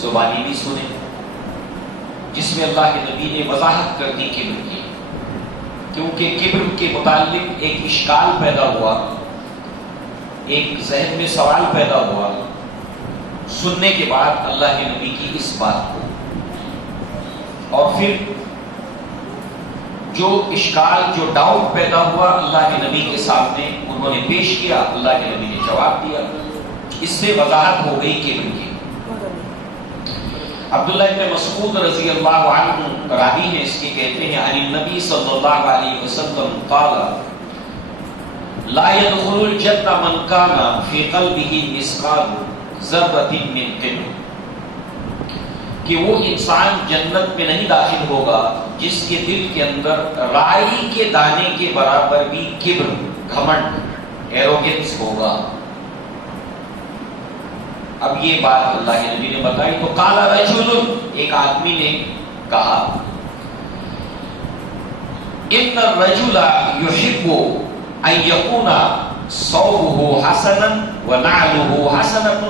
زبانی بھی سنیں، جس میں اللہ کے نبی نے وضاحت کر دی کبر کی، کیونکہ کبر کے متعلق ایک اشکال پیدا ہوا، ایک ذہن میں سوال پیدا ہوا سننے کے بعد اللہ کے نبی کی اس بات کو، اور پھر جو اشکال، جو ڈاؤٹ پیدا ہوا اللہ کے نبی کے سامنے انہوں نے پیش کیا، اللہ کے نبی نے جواب دیا، اس سے وضاحت ہو گئی کبر کی۔ عبداللہ ابن مسعود رضی اللہ عنہ راوی ہیں اس کے، کہتے ہیں عن النبی صلی اللہ علیہ وسلم قال لا يدخل الجنة من كان في قلبه مثقال ذرة من کبر، کہ وہ انسان جنت میں نہیں داخل ہوگا جس کے دل کے اندر رائی کے دانے کے برابر بھی کبر، گھمنڈ، ایروگنس ہوگا۔ اب یہ بات اللہ کے نبی نے بتائی تو قال رجل، ایک آدمی نے کہا ان الرجل يحب ان يكون ثوبه حسنا ونعله حسنة،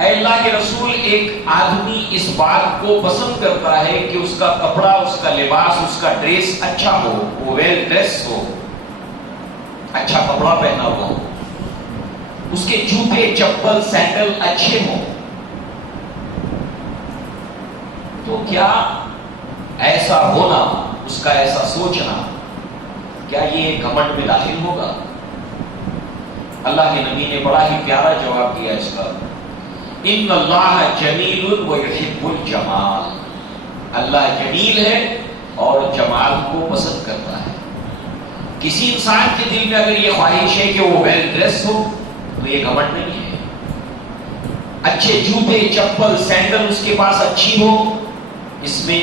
اے اللہ کے رسول، ایک آدمی اس بات کو پسند کرتا ہے کہ اس کا کپڑا، اس کا لباس، اس کا ڈریس اچھا ہو، وہ ویل ڈریس ہو، اچھا کپڑا پہنا ہوا ہو، اس کے جوتے، چپل، سینڈل اچھے ہوں، تو کیا ایسا ہونا، اس کا ایسا سوچنا، کیا یہ گھمنڈ میں داخل ہوگا؟ اللہ کے نبی نے بڑا ہی پیارا جواب دیا اس کا، ان اللہ جمیل ویحب الجمال، اللہ جمیل ہے اور جمال کو پسند کرتا ہے۔ کسی انسان کے دل میں اگر یہ خواہش ہے کہ وہ ویل ڈریس ہو تو یہ گھمنڈ نہیں ہے، اچھے جوتے، چپل، سینڈل اس کے پاس اچھی ہو، اس میں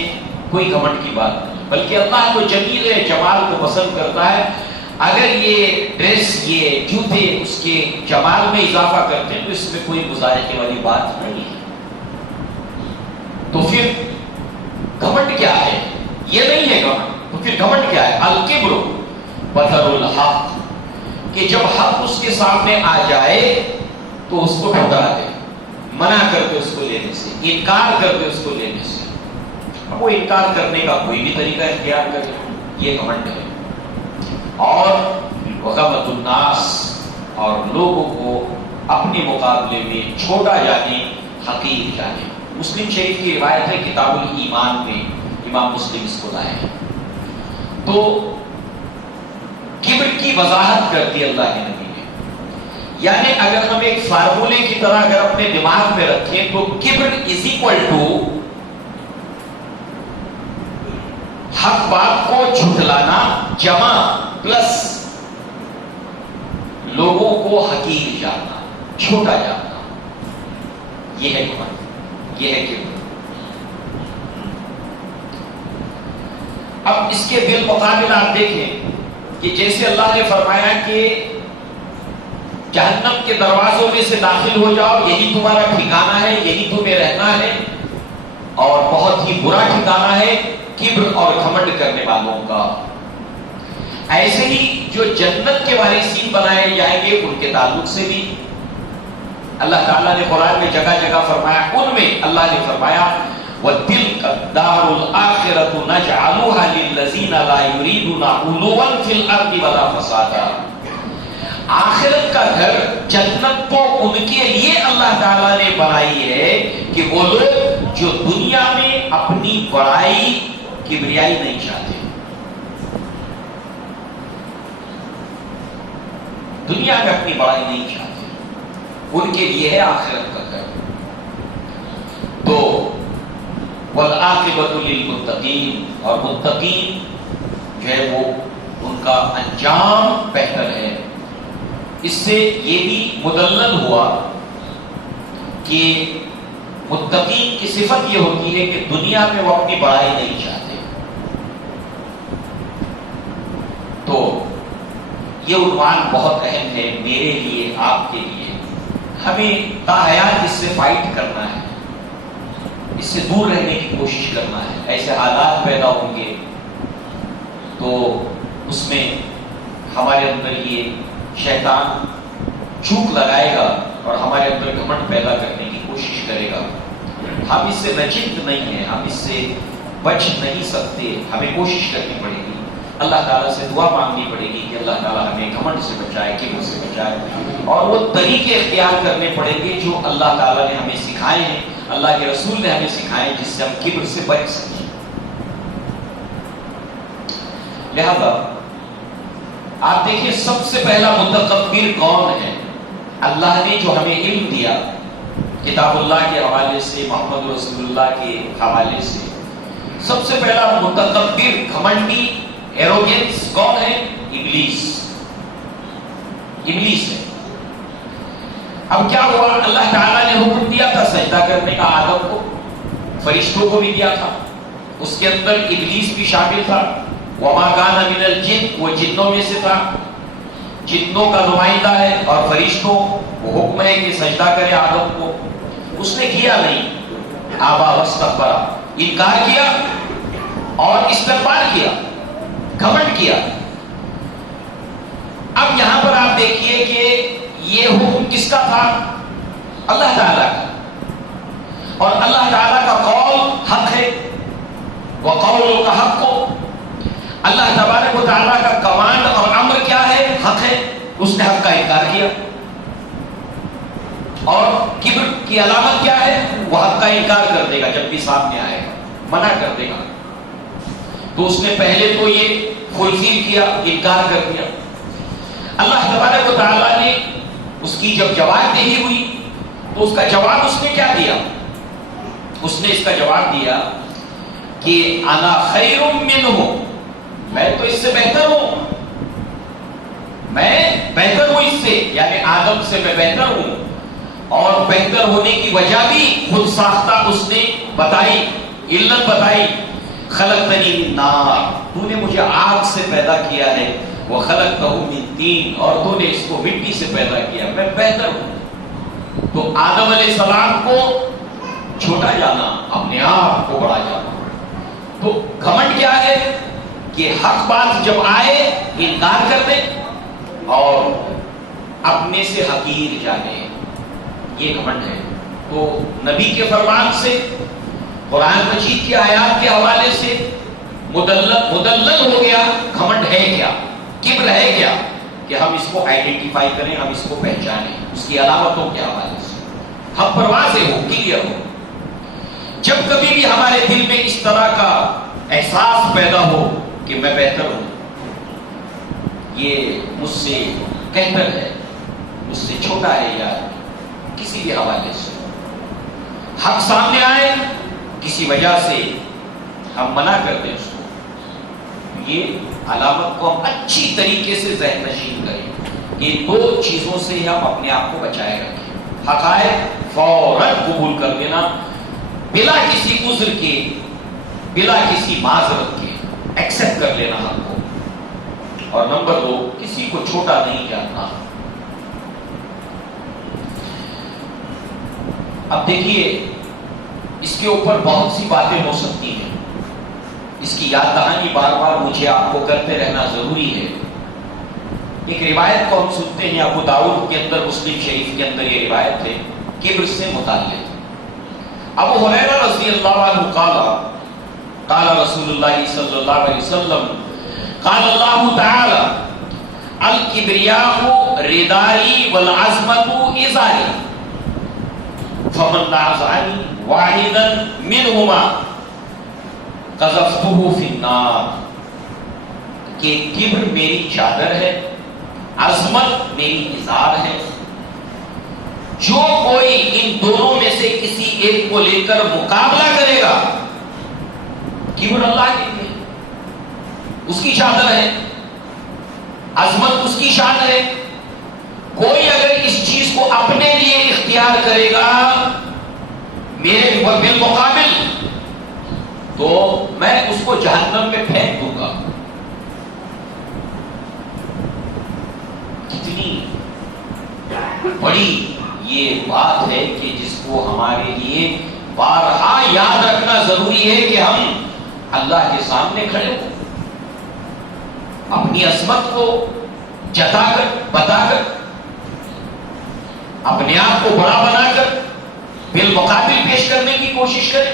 کوئی گھمنڈ کی بات نہیں، بلکہ اللہ کو جمیل ہے، جمال کو پسند کرتا ہے۔ اگر یہ ڈریس، یہ جوتے اس کے جمال میں اضافہ کرتے ہیں تو اس میں کوئی مظاہرے والی بات نہیں ہے۔ تو پھر گھمنڈ کیا ہے؟ یہ نہیں ہے گھمنڈ، تو پھر گھمنڈ کیا ہے؟ الکبر بطر الحق، کہ جب حق اس کے سامنے آ جائے تو اس کو ٹھکرا دے، منع کر دے اس کو لینے سے، انکار کر دے اس کو لینے سے۔ اب وہ انکار کرنے کا کوئی بھی طریقہ اختیار کرے، یہ گھمنڈ ہے۔ اور غمت الناس، اور لوگوں کو اپنے مقابلے میں چھوٹا جانے، حقیر جانے۔ مسلم شریف کی روایت ہے کتاب الایمان میں، امام مسلم اس کو لائے ہیں۔ تو کبر کی وضاحت کرتی اللہ کے نبی نے، یعنی اگر ہم ایک فارمولے کی طرح اگر اپنے دماغ میں رکھیں تو کبر از اکول ٹو حق بات کو جھٹلانا جمع پلس لوگوں کو حقیر جاننا، چھوٹا جاننا، یہ ہے گھمنڈ، یہ ہے کبر۔ اب اس کے بالمقابل آپ دیکھیں کہ جیسے اللہ نے فرمایا کہ جہنم کے دروازوں میں سے داخل ہو جاؤ، یہی تمہارا ٹھکانہ ہے، یہی تمہیں رہنا ہے، اور بہت ہی برا ٹھکانہ ہے کبر اور گھمنڈ کرنے والوں کا۔ ایسے ہی جو جنت کے وارثین بنائے جائیں گے ان کے تعلق سے بھی اللہ تعالیٰ نے قرآن میں جگہ جگہ فرمایا، ان میں اللہ نے فرمایا وَتِلْكَ الدَّارُ الْآخِرَةُ نَجْعَلُهَا لِلَّذِينَ لَا يُرِيدُونَ عُلُوًّا فِي الْأَرْضِ وَلَا فَسَادًا، آخرت کا گھر جنت تو ان کے لیے اللہ تعالیٰ نے بنائی ہے کہ وہ لوگ جو دنیا میں اپنی بڑائی، کبریائی نہیں چاہتے، دنیا میں اپنی بڑائی نہیں چاہتے، ان کے لیے ہے آخرت کا گھر۔ تو والعاقبۃ للمتقین، اور متقین جو ہے وہ ان کا انجام بہتر ہے۔ اس سے یہ بھی مدلل ہوا کہ متقین کی صفت یہ ہوتی ہے کہ دنیا میں وہ اپنی بڑائی نہیں چاہتے۔ تو یہ عنوان بہت اہم ہے میرے لیے، آپ کے لیے۔ ہمیں تاحیات اس سے فائٹ کرنا ہے، اس سے دور رہنے کی کوشش کرنا ہے۔ ایسے حالات پیدا ہوں گے تو اس میں ہمارے اندر یہ شیطان چوک لگائے گا اور ہمارے اندر گھمنڈ پیدا کرنے کی کوشش کرے گا۔ ہم اس سے نجات نہیں ہیں، ہم اس سے بچ نہیں سکتے، ہمیں کوشش کرنی پڑے گی، اللہ تعالیٰ سے دعا مانگنی پڑے گی کہ اللہ تعالیٰ ہمیں گھمنڈ سے بچائے، کبر سے بچائے، اور وہ طریقے اختیار کرنے پڑیں گے جو اللہ تعالیٰ نے ہمیں سکھائے ہیں، اللہ کے رسول نے ہمیں سکھائے ہیں، جس سے ہم کبر سے بچ سکیں۔ لہذا آپ دیکھیں سب سے پہلا متکبر کون ہے؟ اللہ نے جو ہمیں علم دیا کتاب اللہ کے حوالے سے، محمد رسول اللہ کے حوالے سے، سب سے پہلا متکبر، گھمنڈی، ایروگینس کون ہے؟ ابلیس۔ ابلیس ہے۔ اب کیا ہوا؟ اللہ تعالیٰ نے حکم دیا تھا سجدہ کرنے کا آدم کو، فرشتوں کو بھی دیا تھا، اس کے اندر ابلیس بھی شامل تھا۔ وما کان من الجن، وہ جنوں میں سے تھا، جنوں کا نمائندہ ہے، اور فرشتوں وہ حکم ہے کہ سجدہ کرے آدم کو، اس نے کیا نہیں، آبا واستکبر، انکار کیا اور استکبار کیا، گھمنڈ کیا۔ اب یہاں پر آپ دیکھیے کہ یہ حکم کس کا تھا؟ اللہ تعالیٰ کا، اور اللہ تعالیٰ کا قول حق ہے، وقول کا حق کو، اللہ تبارک و تعالیٰ کا کمانڈ اور امر کیا ہے؟ حق ہے، اس نے حق کا انکار کیا۔ اور کبر کی علامت کیا ہے؟ وہ حق کا انکار کر دے گا جب بھی سامنے آئے گا، منع کر دے گا۔ تو اس نے پہلے تو یہ فلفل کیا، انکار کر دیا۔ اللہ تبارک و تعالیٰ نے اس کی جب جواب دہی ہوئی تو اس کا جواب اس نے کیا دیا؟ اس نے اس کا جواب دیا کہ انا خیر منہ، میں تو اس سے بہتر ہوں، میں بہتر ہوں اس سے، یعنی آدم سے میں بہتر ہوں، اور بہتر ہونے کی وجہ بھی خود ساختہ اس نے بتائی، علت بتائی، خلقتنی من نار، تو نے مجھے آگ سے پیدا کیا ہے، وخلقتہ من طین، اور تو نے اس کو مٹی سے پیدا کیا، میں بہتر ہوں۔ تو آدم علیہ السلام کو چھوٹا جانا، اپنے آپ کو بڑا جانا۔ تو گھمنڈ کیا ہے؟ کہ حق بات جب آئے انکار کر دے اور اپنے سے حقیر جانے، یہ گھمنڈ ہے۔ تو نبی کے فرمان سے، قرآن مجید کی آیات کے حوالے سے مدلل ہو گیا گھمنڈ ہے کیا، کبر ہے کیا، کہ ہم اس کو آئیڈینٹیفائی کریں، ہم اس کو پہچانیں، اس کی علامتوں کے حوالے سے ہم پر واضح ہو، کلیئر ہو۔ جب کبھی بھی ہمارے دل میں اس طرح کا احساس پیدا ہو کہ میں بہتر ہوں، یہ مجھ سے بہتر ہے، مجھ سے چھوٹا ہے، یا کسی بھی حوالے سے حق سامنے آئے، کسی وجہ سے ہم منع کر دیں اس کو، یہ علامت کو ہم اچھی طریقے سے ذہن نشین کریں۔ یہ دو چیزوں سے ہی ہم اپنے آپ کو بچائے رکھیں، حقائق فوراً قبول کر لینا، بلا کسی عذر کے، بلا کسی معذرت کے ایکسپٹ کر لینا حق کو، اور نمبر دو، کسی کو چھوٹا نہیں جاننا۔ اب دیکھیے اس کے اوپر بہت سی باتیں ہو سکتی ہیں، اس کی یاد دہانی بار بار مجھے آپ کو کرتے رہنا ضروری ہے۔ ایک روایت کو ہم سنتے ہیں ابو داؤد کے اندر، مسلم شریف کے اندر یہ روایت ہے کبر سے متعلق۔ ابو ہریرہ رضی اللہ عنہ قال قال رسول اللہ صلی اللہ علیہ وسلم قال اللہ تعالی الکبریاء ردائی والعظمت ازاری فمن نازعنی واحدا منہما قذفتہ فی النار، کہ کبر میری چادر ہے، عظمت میری ازار ہے، جو کوئی ان دونوں میں سے کسی ایک کو لے کر مقابلہ کرے گا، کبر اللہ کے لیے، اس کی چادر ہے، عظمت اس کی شان ہے، کوئی اگر اس چیز کو اپنے لیے اختیار کرے گا میرے بالمقابل، تو میں اس کو جہنم میں پھینک دوں گا۔ کتنی بڑی یہ بات ہے کہ جس کو ہمارے لیے بارہا یاد رکھنا ضروری ہے کہ ہم اللہ کے سامنے کھڑے ہوں، اپنی عظمت کو جتا کر، بتا کر، اپنے آپ کو بڑا بنا کر بالمقابل پیش کرنے کی کوشش کرے.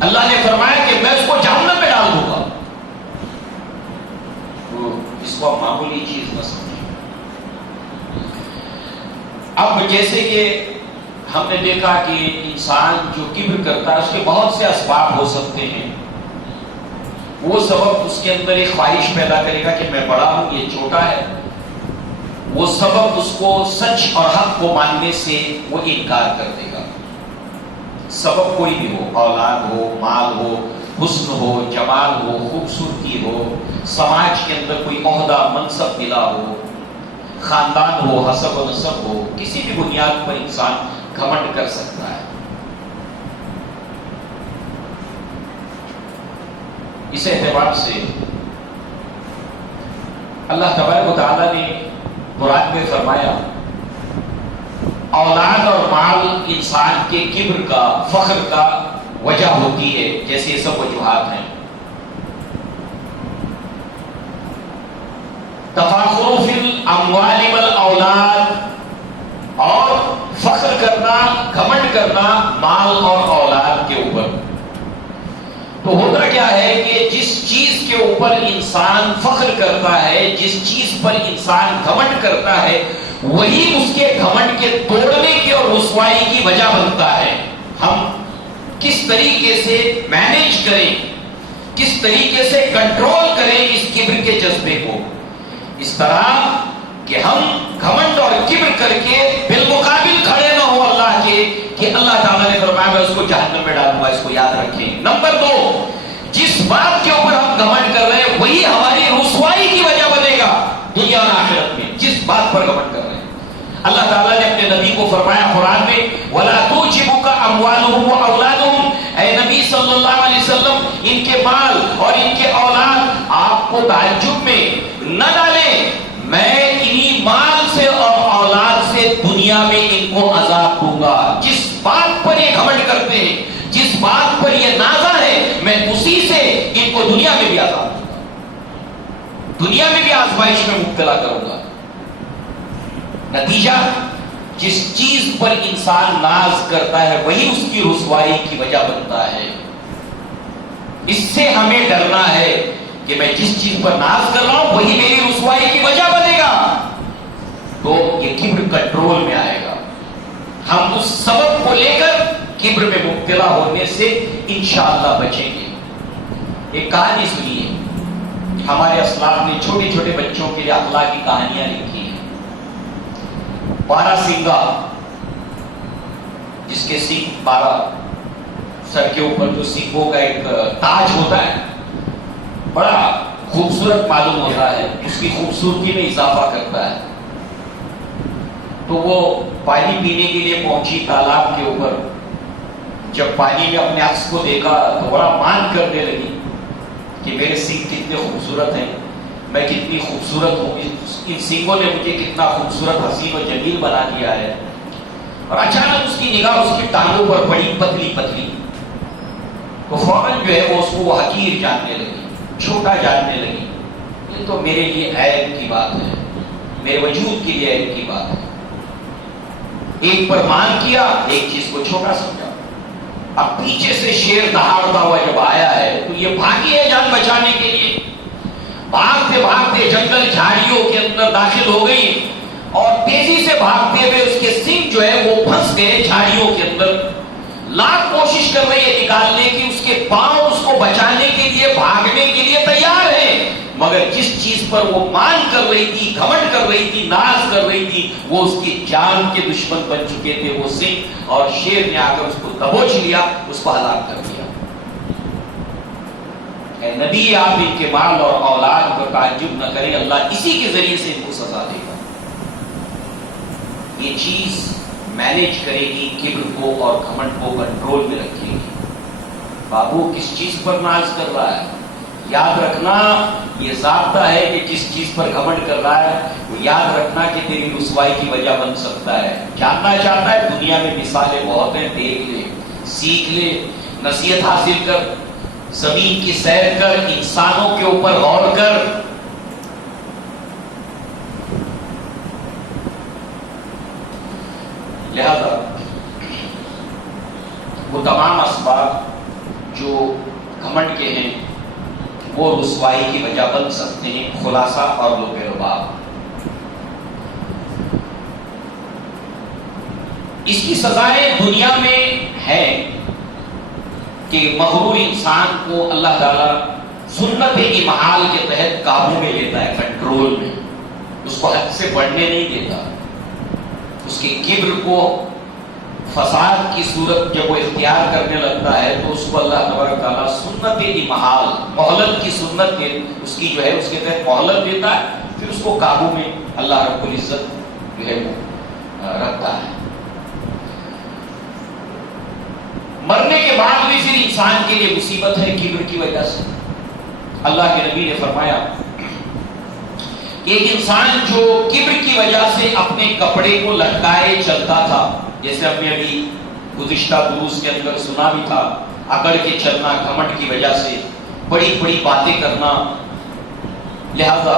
اللہ نے فرمایا کہ میں اس کو جہنم میں ڈال دوں گا. تو اس کو معمولی چیز نہ سمجھیں. اب جیسے کہ ہم نے دیکھا کہ انسان جو کبر کرتا ہے اس کے بہت سے اسباب ہو سکتے ہیں. وہ سبب اس کے اندر ایک خواہش پیدا کرے گا کہ میں بڑا ہوں، یہ چھوٹا ہے. وہ سبب اس کو سچ اور حق کو ماننے سے وہ انکار کر دے گا. سبب کوئی بھی ہو، اولاد ہو، مال ہو، حسن ہو، جمال ہو، خوبصورتی ہو، سماج کے اندر کوئی عہدہ منصب ملا ہو، خاندان ہو، حسب و نسب ہو، کسی بھی بنیاد پر انسان گھمنڈ کر سکتا ہے. اس اعتبار سے اللہ تبارک و تعالیٰ نے قرآن میں فرمایا اولاد اور مال انسان کے کبر کا، فخر کا وجہ ہوتی ہے. جیسے یہ سب وجوہات ہیں. تفاخر فی الاموال والاولاد، اور فخر کرنا، گھمنڈ کرنا مال اور اولاد کے اوپر. تو ہوتا کیا ہے کہ جس چیز کے اوپر انسان فخر کرتا ہے، جس چیز پر انسان گھمنڈ کرتا ہے، وہی اس کے گھمنڈ کے توڑنے کی اور رسوائی کی وجہ بنتا ہے. ہم کس طریقے سے مینیج کریں، کس طریقے سے کنٹرول کریں اس کبر کے جذبے کو، اس طرح کہ ہم گھمنڈ اور کبر کر کے بالمقابل کھڑے نہ ہو اللہ کے کہ اللہ تعالیٰ نے فرمایا میں اس کو جہنم میں ڈالوں گا. اس کو یاد رکھیں. نمبر 2، جس بات کے اوپر ہم گھمنڈ کر رہے ہیں وہی ہماری رسوائی کی وجہ بنے گا دنیا اور آخرت میں. جس بات پر گھمنڈ کر رہے ہیں، اللہ تعالیٰ نے اپنے نبی کو فرمایا قرآن میں وَلَا تُعْجِبُكَ أَمْوَالُهُمْ وَأَوْلَادُهُمْ، اے نبی صلی اللہ علیہ وسلم ان کے مال اور ان کے اولاد آپ کو تعجب میں نہ ڈالیں. میں انہی مال سے اور اولاد سے دنیا میں ان کو عذاب دوں گا. جس بات پر یہ گھمنڈ کرتے ہیں، جس بات پر یہ نازا ہے، میں اسی سے ان کو دنیا میں بھی عذاب دوں گا، دنیا میں بھی آزمائش میں مبتلا کروں گا. نتیجہ، جس چیز پر انسان ناز کرتا ہے وہی اس کی رسوائی کی وجہ بنتا ہے. اس سے ہمیں ڈرنا ہے کہ میں جس چیز پر ناز کر رہا ہوں وہی میری رسوائی کی وجہ بنے گا. تو یہ کبر کنٹرول میں آئے گا. ہم اس سبب کو لے کر کبر میں مبتلا ہونے سے انشاءاللہ بچیں گے. ایک کہانی سنیے. ہمارے اسلاف نے چھوٹے چھوٹے بچوں کے لیے اخلاقی کہانیاں لکھی ہیں. بارہ سنگا، جس کے سنگ 12، سر کے اوپر جو سنگوں کا ایک تاج ہوتا ہے، بڑا خوبصورت معلوم ہوتا ہے، اس کی خوبصورتی میں اضافہ کرتا ہے. تو وہ پانی پینے کے لیے پہنچی تالاب کے اوپر. جب پانی میں اپنے عکس کو دیکھا تو بڑا مان کرنے لگی کہ میرے سنگ کتنے خوبصورت ہیں، میں کتنی خوبصورت ہوں، ان سنگوں نے مجھے کتنا خوبصورت، حسین و جمیل بنا دیا ہے. اور اچانک اس کی نگاہ اس کی ٹانگوں پر پڑی، پتلی پتلی. تو فوراً جو ہے وہ اس کو حقیر جاننے لگی، چھوٹا جاننے لگی. یہ تو میرے لیے عیب کی بات ہے، میرے وجود کے لیے عیب کی بات ہے. ایک پر مان کیا، ایک چیز کو چھوٹا سمجھا. اب پیچھے سے شیر دہاڑتا ہوا جب آیا ہے تو یہ بھاگی ہے جان بچانے کے لیے. بھاگتے بھاگتے جنگل جھاڑیوں کے اندر داخل ہو گئی اور تیزی سے بھاگتے ہوئے اس کے سنگ جو ہے وہ پھنس گئے جھاڑیوں کے اندر. لاکھ کوشش کر رہی ہے نکالنے کی، اس کے پاؤں اس کو بچانے کے لیے، بھاگنے کے لیے تیار ہیں، مگر جس چیز پر وہ مان کر رہی تھی، گھمنڈ کر رہی تھی، ناز کر رہی تھی، وہ اس کی جان کے دشمن بن چکے تھے وہ سنگ. اور شیر نے آ کر اس کو دبوچ لیا، اس کو ہلاک کر دیا. اے نبی، آپ ان کے مال اور اولاد پر تعجب نہ کریں، اللہ اسی کے ذریعے سے ان کو سزا دے گا. یہ چیز مینیج کرے گی کبر کو اور گھمنڈ کو کنٹرول میں رکھے گی. بابو کس چیز پر ناز کر رہا ہے؟ یاد رکھنا یہ ضابطہ ہے کہ جس چیز پر گھمنڈ کر رہا ہے وہ یاد رکھنا کہ تیری رسوائی کی وجہ بن سکتا ہے. جاننا چاہتا ہے؟ دنیا میں مثالیں بہت ہیں، دیکھ لے، سیکھ لے، نصیحت حاصل کر، زمین کی سیر کر، انسانوں کے اوپر غور کر. لہذا وہ تمام اسباب جو گھمنڈ کے ہیں وہ رسوائی کی وجہ بن سکتے ہیں. خلاصہ اور لب لباب. اس کی سزائیں دنیا میں ہے کہ مغرور انسان کو اللہ تعالیٰ سنت کی محال کے تحت قابو میں لیتا ہے، کنٹرول میں. اس کو حد سے بڑھنے نہیں دیتا. اس کے کبر کو فساد کی صورت جب وہ اختیار کرنے لگتا ہے تو اس کو اللہ تبارک تعالیٰ سنت کی محال، مہلت کی سنت کے اس کی جو ہے اس کے تحت مہلت دیتا ہے. پھر اس کو قابو میں اللہ رب العزت جو ہے وہ رکھتا ہے. مرنے کے بعد بھی پھر انسان کے لیے مصیبت ہے کبر کی وجہ سے. اللہ کے نبی نے فرمایا کہ ایک انسان جو کبر کی وجہ سے اپنے کپڑے کو لٹکائے چلتا تھا، جیسے ہم نے ابھی گزشتہ دروس کے اندر سنا بھی تھا، اکڑ کے چلنا گھمنڈ کی وجہ سے، بڑی بڑی باتیں کرنا، لہذا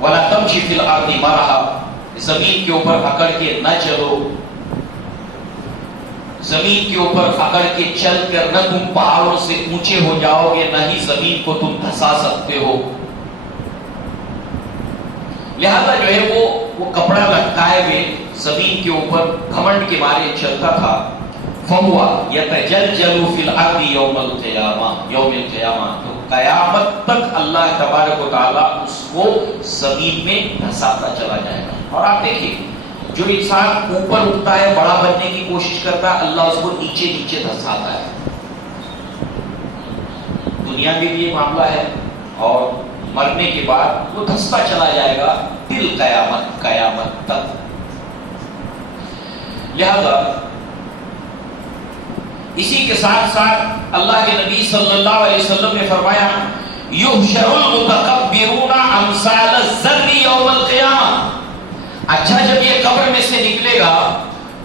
وَلَا تَمْشِ فِي الْأَرْضِ مَرَحًا، زمین کے اوپر اکڑ کے نہ چلو، زمین کے اوپر اکڑ کے چل کر نہ تم پہاڑوں سے اونچے ہو جاؤ گے، نہ ہی زمین کو تم دھسا سکتے ہو. لہذا جو ہے وہ کپڑا لٹکائے ہوئے زمین کے اوپر گھمنڈ کے مارے چلتا تھا. فَهُوَ يَتَجَلْجَلُ فِي الْأَرْضِ يَوْمَ الْقِيَامَةِ، تو قیامت تک اللہ تبارک و تعالیٰ اس کو زمین میں دھساتا چلا جائے گا. اور آپ دیکھیں جو انسان اوپر اٹھتا ہے، بڑا بننے کی کوشش کرتا ہے، اللہ اس کو نیچے نیچے دھساتا ہے. دنیا میں بھی یہ معاملہ ہے اور مرنے کے بعد وہ دھستا چلا جائے گا دل قیامت تک. لہذا اسی کے ساتھ ساتھ اللہ کے نبی صلی اللہ علیہ وسلم نے فرمایا یحشر المتکبرون امثال الذر یوم القیامہ. اچھا جب یہ قبر میں سے نکلے گا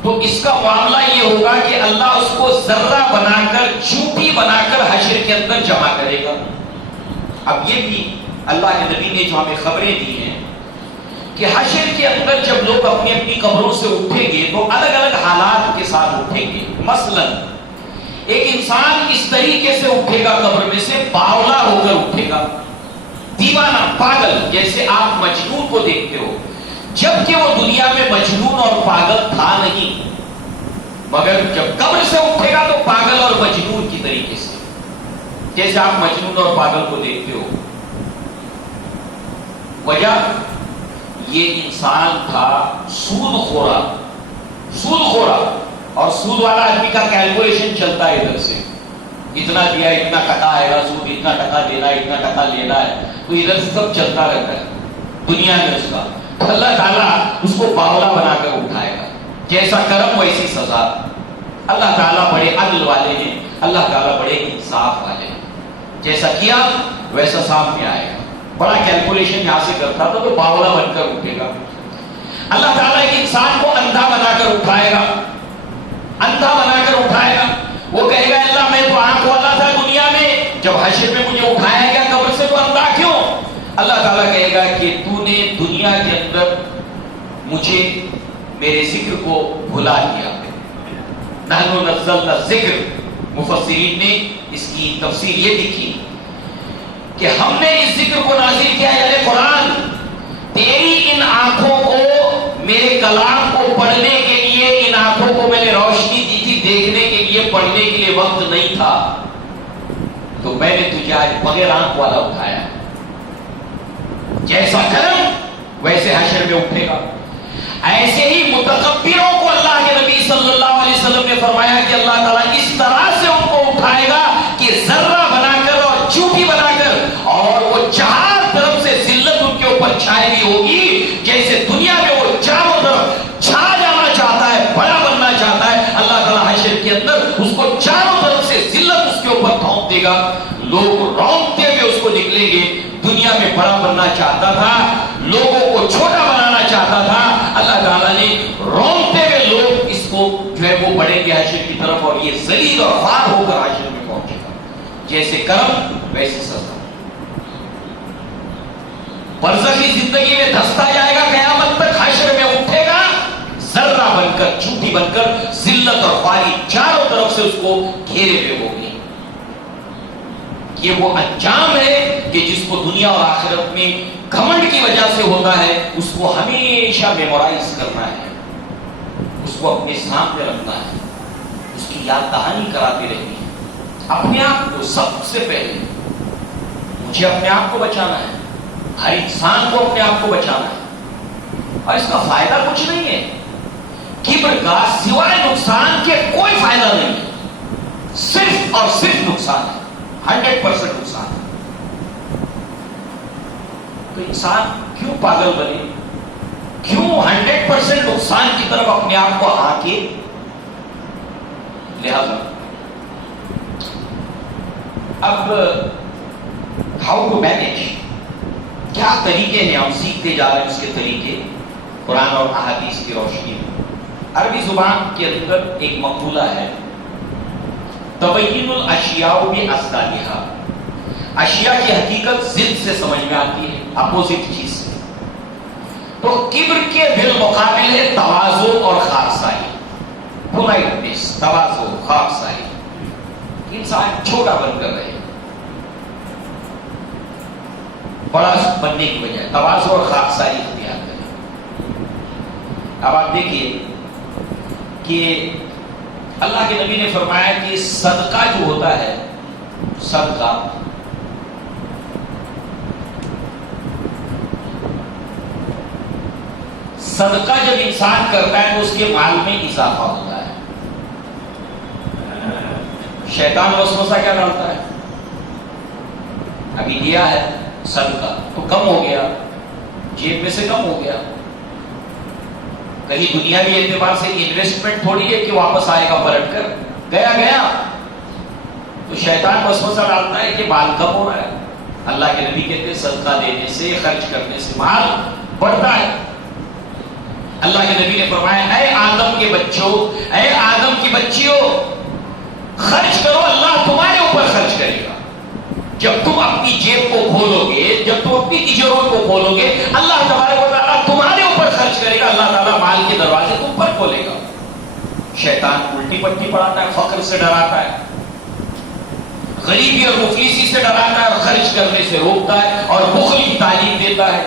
تو اس کا معاملہ یہ ہوگا کہ اللہ اس کو ذرہ بنا کر، چوٹی بنا کر حشر کے اندر جمع کرے گا. اب یہ بھی اللہ کے نبی نے جو ہمیں خبریں دی ہیں کہ حشر کے اندر جب لوگ اپنی اپنی قبروں سے اٹھیں گے تو الگ الگ حالات کے ساتھ اٹھیں گے. مثلا ایک انسان اس طریقے سے اٹھے گا قبر میں سے، باولا ہو کر اٹھے گا، دیوانہ، پاگل، جیسے آپ مجنون کو دیکھتے ہو، جبکہ وہ دنیا میں مجنون اور پاگل تھا نہیں، مگر جب قبر سے اٹھے گا تو پاگل اور مجنون کی طریقے سے، جیسے آپ مجنون اور پاگل کو دیکھتے ہو. وجہ یہ انسان تھا سود خورا، اور سود والا آدمی کا کیلکولیشن چلتا ہے ادھر سے، اتنا دیا اتنا ٹکا آئے گا، سود اتنا ٹکا دینا ہے، اتنا ٹکا لینا ہے، تو ادھر سے سب چلتا رہتا ہے دنیا میں اس کا. اللہ تعالیٰ اس کو باولا بنا کر اٹھائے گا. جیسا کرم ویسی سزا. اللہ تعالیٰ بڑے عدل والے ہیں، اللہ تعالیٰ بڑے انصاف والے ہیں. جیسا کیا ویسا سامنے آئے گا. بڑا کیلکولیشن یہاں سے کرتا تھا تو باولا بن کر اٹھے گا. اللہ تعالیٰ ایک انسان کو اندھا بنا کر اٹھائے گا، وہ کہے گا اللہ میں تو آنکھ والا تھا دنیا میں، جب حشر میں مجھے اٹھایا گیا قبر سے تو اندھا کیوں؟ اللہ تعالیٰ کہے گا کہ تو نے دنیا کے اندر مجھے، میرے ذکر کو بھلا دیا. نحن نزلنا الذکر، مفسرین نے اس کی تفسیر یہ لکھی کہ ہم نے اس ذکر کو نازل کیا، یعنی قرآن، تیری ان آنکھوں کو، میرے کلام کو پڑھنے کے لیے، ان آنکھوں کو میں نے روشنی دی تھی دیکھنے کے لیے، پڑھنے کے لیے وقت نہیں تھا، تو میں نے تجھے آج بغیر آنکھ والا اٹھایا. جیسا کرم ویسے حشر میں اٹھے گا. ایسے ہی متکبروں کو اللہ کے نبی صلی اللہ علیہ وسلم نے فرمایا کہ اللہ تعالیٰ اس طرح سے ان کو اٹھائے گا کہ ذرہ بنا کر اور چوٹی بنا کر، اور وہ چار طرف سے ذلت ان کے اوپر چھائی ہوئی ہوگی. جیسے دنیا میں وہ چاروں طرف چھا جانا چاہتا ہے، بڑا بننا چاہتا ہے، اللہ تعالیٰ حشر کے اندر اس کو چاروں طرف سے ذلت اس کے اوپر ڈھونپ دے گا. لوگ رونقتے ہوئے اس کو نکلیں گے. دنیا میں بڑا بننا چاہتا تھا، لوگوں کو چھوٹا بنانا چاہتا تھا، اللہ تعالیٰ نے رونقتے ہوئے لوگ اس کو جو ہے وہ بڑھیں گے حشر کی طرف، اور یہ ذلیل اور خوار ہو کر حشر میں پہنچے گا. جیسے کرم ویسے سزا. برزخی زندگی میں دھستا جائے گا، قیامت تک حشر میں اٹھے گا ذرہ بن کر، چھوٹی مٹھی بن کر ذلت اور خواری چاروں طرف سے اس کو گھیرے ہوئے ہوگی. یہ وہ انجام ہے کہ جس کو دنیا اور آخرت میں گھمنڈ کی وجہ سے ہوتا ہے اس کو ہمیشہ میمورائز کرنا ہے, اس کو اپنے سامنے رکھنا ہے, اس کی یاد دہانی کراتے رہنی ہے. اپنے آپ کو سب سے پہلے مجھے اپنے آپ کو بچانا ہے, ہر انسان کو اپنے آپ کو بچانا ہے. اور اس کا فائدہ کچھ نہیں ہے, کبر کا سوائے نقصان کے کوئی فائدہ نہیں ہے, صرف اور صرف نقصان ہے, 100% نقصان ہے. تو انسان کیوں پاگل بنے, کیوں 100% نقصان کی طرف اپنے آپ کو آکے. لہذا اب ہاؤ ٹو مینج, کیا طریقے ہیں ہم سیکھتے جا رہے ہیں, اس کے طریقے قرآن اور احادیث کی روشنی میں. عربی زبان کے اندر ایک مقولہ ہے, تبین الاشیاء باسبابھا, اشیاء کی حقیقت ضد سے سمجھ میں آتی ہے, اپوزٹ چیز سے. تو کبر کے بالمقابل ہے تواضع اور خاکساری, پولائٹنس, تواضع, خاکساری. انسان چھوٹا بن کر رہے, بڑا بننے کی بجائے تواضع اور خاکساری اختیار کریں. اب آپ دیکھیے کہ اللہ کے نبی نے فرمایا کہ صدقہ جو ہوتا ہے, صدقہ صدقہ جب انسان کرتا ہے تو اس کے مال میں اضافہ ہوتا ہے. شیطان وسوسہ کیا ڈالتا ہے, ابھی دیا ہے صدقہ تو کم ہو گیا, جیب میں سے کم ہو گیا, کہیں دنیاوی اعتبار سے انویسٹمنٹ تھوڑی ہے کہ واپس آئے گا پلٹ کر, گیا. تو شیطان وسوسہ ڈالتا ہے کہ مال کم ہو رہا ہے. اللہ کے نبی کہتے ہیں صدقہ دینے سے, خرچ کرنے سے مال بڑھتا ہے. اللہ کے نبی نے فرمایا, اے آدم کے بچوں, اے آدم کی بچیوں, خرچ کرو, اللہ تمہارے اوپر خرچ کرے گا. جب تم اپنی جیب کو کھولو گے, جب تم اپنی تجربوں کو کھولو گے, اللہ تبارک و تعالیٰ تمہارے اوپر خرچ کرے گا. اللہ تعالیٰ مال کے دروازے تم پر کھولے گا. شیطان الٹی پٹی پڑھاتا ہے, فقر سے ڈراتا ہے, غریبی اور مفلسی سے ڈراتا ہے, اور خرچ کرنے سے روکتا ہے, اور بخل کی تعلیم دیتا ہے.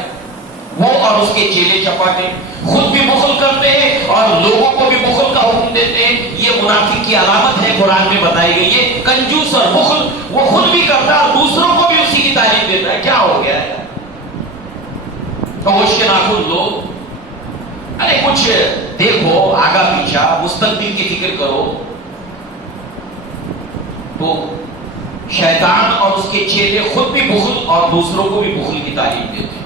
وہ اور اس کے چیلے چپاٹے خود بھی بخل کرتے ہیں اور لوگوں کو بھی بخل کا حکم دیتے ہیں. یہ منافق کی علامت ہے, قرآن میں بتائی گئی ہے. کنجوس اور بخل, وہ خود بھی کرتا ہے اور دوسروں کو بھی اسی کی تعلیم دیتا ہے. کیا ہو گیا ہے, ہوش کے ناخن لو, ارے کچھ دیکھو, آگا پیچھا, مستقبل کی فکر کرو. تو شیطان اور اس کے چیلے خود بھی بخل اور دوسروں کو بھی بخل کی تعلیم دیتے ہیں.